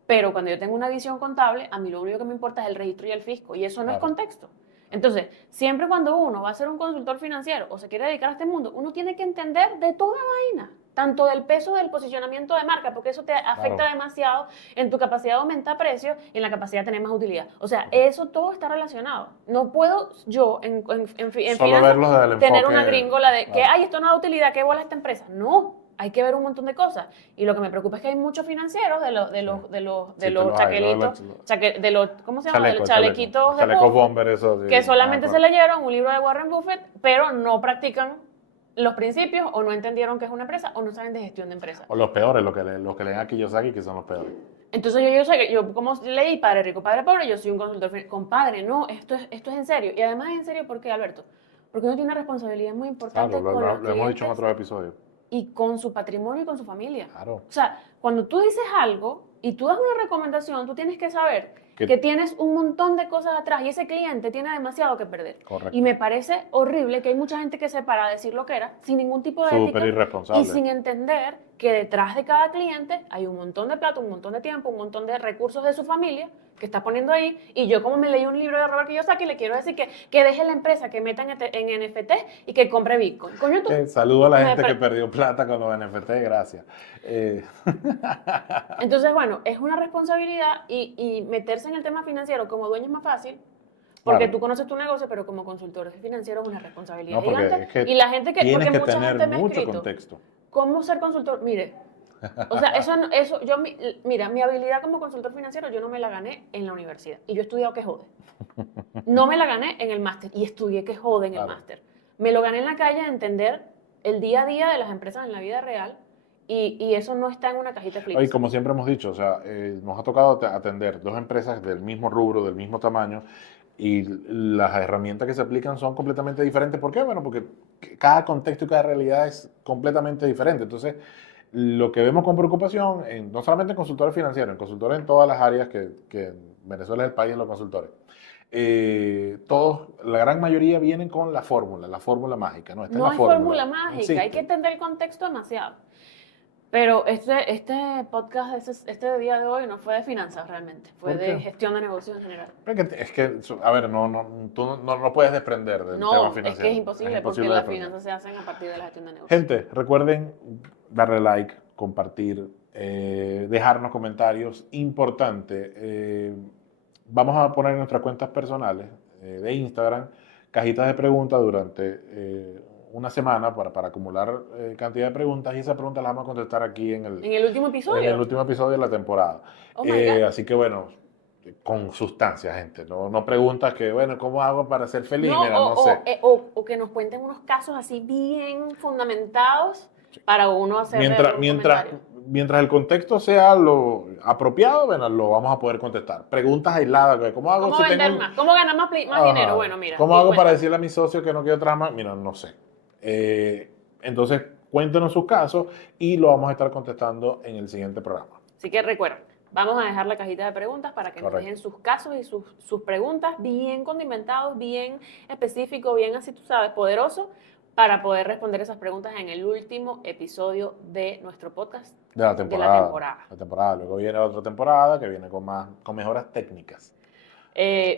Pero cuando yo tengo una visión contable, a mí lo único que me importa es el registro y el fisco, y eso no es Claro. contexto. Entonces, siempre cuando uno va a ser un consultor financiero o se quiere dedicar a este mundo, uno tiene que entender de toda vaina, tanto del peso del posicionamiento de marca, porque eso te afecta Claro. demasiado en tu capacidad de aumentar precios y en la capacidad de tener más utilidad. O sea, eso todo está relacionado. No puedo yo en Solo finanzas verlos desde el tener enfoque, una gringola de que, claro. ay, esto no da utilidad, ¿qué bola esta empresa? No. Hay que ver un montón de cosas. Y lo que me preocupa es que hay muchos financieros de los Sí, los los hay, chaquelitos, de los, ¿cómo se llama? De los Chaleco, chalequitos de chalecos Buffett, bomber, eso. Sí, que solamente me se acuerdo. leyeron un libro de Warren Buffett, pero no practican los principios o no entendieron qué es una empresa o no saben de gestión de empresas. O los peores, los que leen a Kiyosaki, que son los peores. Entonces yo sé que yo como leí Padre Rico, Padre Pobre, yo soy un consultor financiero. Compadre, no, esto es en serio. Y además es en serio, ¿por qué, Alberto? Porque uno tiene una responsabilidad muy importante Claro, con los lo hemos dicho en clientes otros episodios. y con su patrimonio y con su familia. Claro. O sea, cuando tú dices algo y tú das una recomendación, tú tienes que saber Que- que tienes un montón de cosas atrás y ese cliente tiene demasiado que perder. Correcto. Y me parece horrible que hay mucha gente que se para a decir lo que era sin ningún tipo de Súper ética irresponsable. y sin entender que detrás de cada cliente hay un montón de plata, un montón de tiempo, un montón de recursos de su familia que está poniendo ahí. Y yo, como me leí un libro de Robert Kiyosaki, le quiero decir que deje la empresa, que meta en NFT y que compre Bitcoin. Coño, tú. Saludo a la me gente pre- que perdió plata con los NFT, gracias. Entonces, bueno, es una responsabilidad y meterse en el tema financiero como dueño es más fácil porque Claro. tú conoces tu negocio, pero como consultor financiero es una responsabilidad No, porque gigante. es que Y la gente que, tienes porque que mucha gente tener me ha mucho escrito, contexto. ¿cómo ser consultor? Mire, o sea, mira, mi habilidad como consultor financiero yo no me la gané en la universidad y yo he estudiado que jode. No me la gané en el máster y estudié que jode en el Claro. máster. Me lo gané en la calle a entender el día a día de las empresas en la vida real y eso no está en una cajita de Y flips. como siempre hemos dicho, o sea, nos ha tocado atender dos empresas del mismo rubro, del mismo tamaño, y las herramientas que se aplican son completamente diferentes. ¿Por qué? Bueno, porque cada contexto y cada realidad es completamente diferente. Entonces, lo que vemos con preocupación, no solamente en consultores financieros, en consultores en todas las áreas que Venezuela es el país de los consultores, todos, la gran mayoría vienen con la fórmula mágica. No, esta No es hay la fórmula. fórmula No mágica, existe. hay que entender el contexto demasiado. Pero este podcast, este día de hoy no fue de finanzas realmente, fue ¿Por de qué? gestión de negocios en general. Es que, a ver, tú no puedes desprender del tema No, financiero. es que es imposible porque de las desprender. finanzas se hacen a partir de la gestión de negocios. Gente, recuerden darle like, compartir, dejarnos comentarios. Importante, vamos a poner en nuestras cuentas personales de Instagram cajitas de preguntas durante una semana para acumular cantidad de preguntas y esas preguntas las vamos a contestar aquí en En el último episodio. en el último episodio de la temporada. Oh my God. Así que bueno, con sustancia, gente. No preguntas que, bueno, ¿cómo hago para ser feliz? No, Mira, no sé. o que nos cuenten unos casos así bien fundamentados para uno hacer Mientras el contexto sea lo apropiado, bueno, lo vamos a poder contestar. Preguntas aisladas, ¿cómo hago ¿Cómo si vender tengo más? ¿Cómo ganar más Ajá. dinero? Bueno, mira. ¿Cómo y hago cuenta. para decirle a mi socio que no quiero trabajar más? Mira, no sé. Entonces, cuéntenos sus casos y lo vamos a estar contestando en el siguiente programa. Así que recuerden, vamos a dejar la cajita de preguntas para que nos Correcto. dejen sus casos y sus preguntas bien condimentados, bien específicos, bien así, tú sabes, poderoso, para poder responder esas preguntas en el último episodio de nuestro podcast. De la temporada. La temporada. Luego viene otra temporada que viene con mejoras técnicas.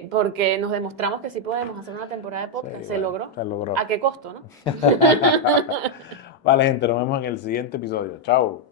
Porque nos demostramos que sí podemos hacer una temporada de podcast. Sí, Se bueno, logró. Se logró. ¿A qué costo, no? Vale, gente, nos vemos en el siguiente episodio. Chao.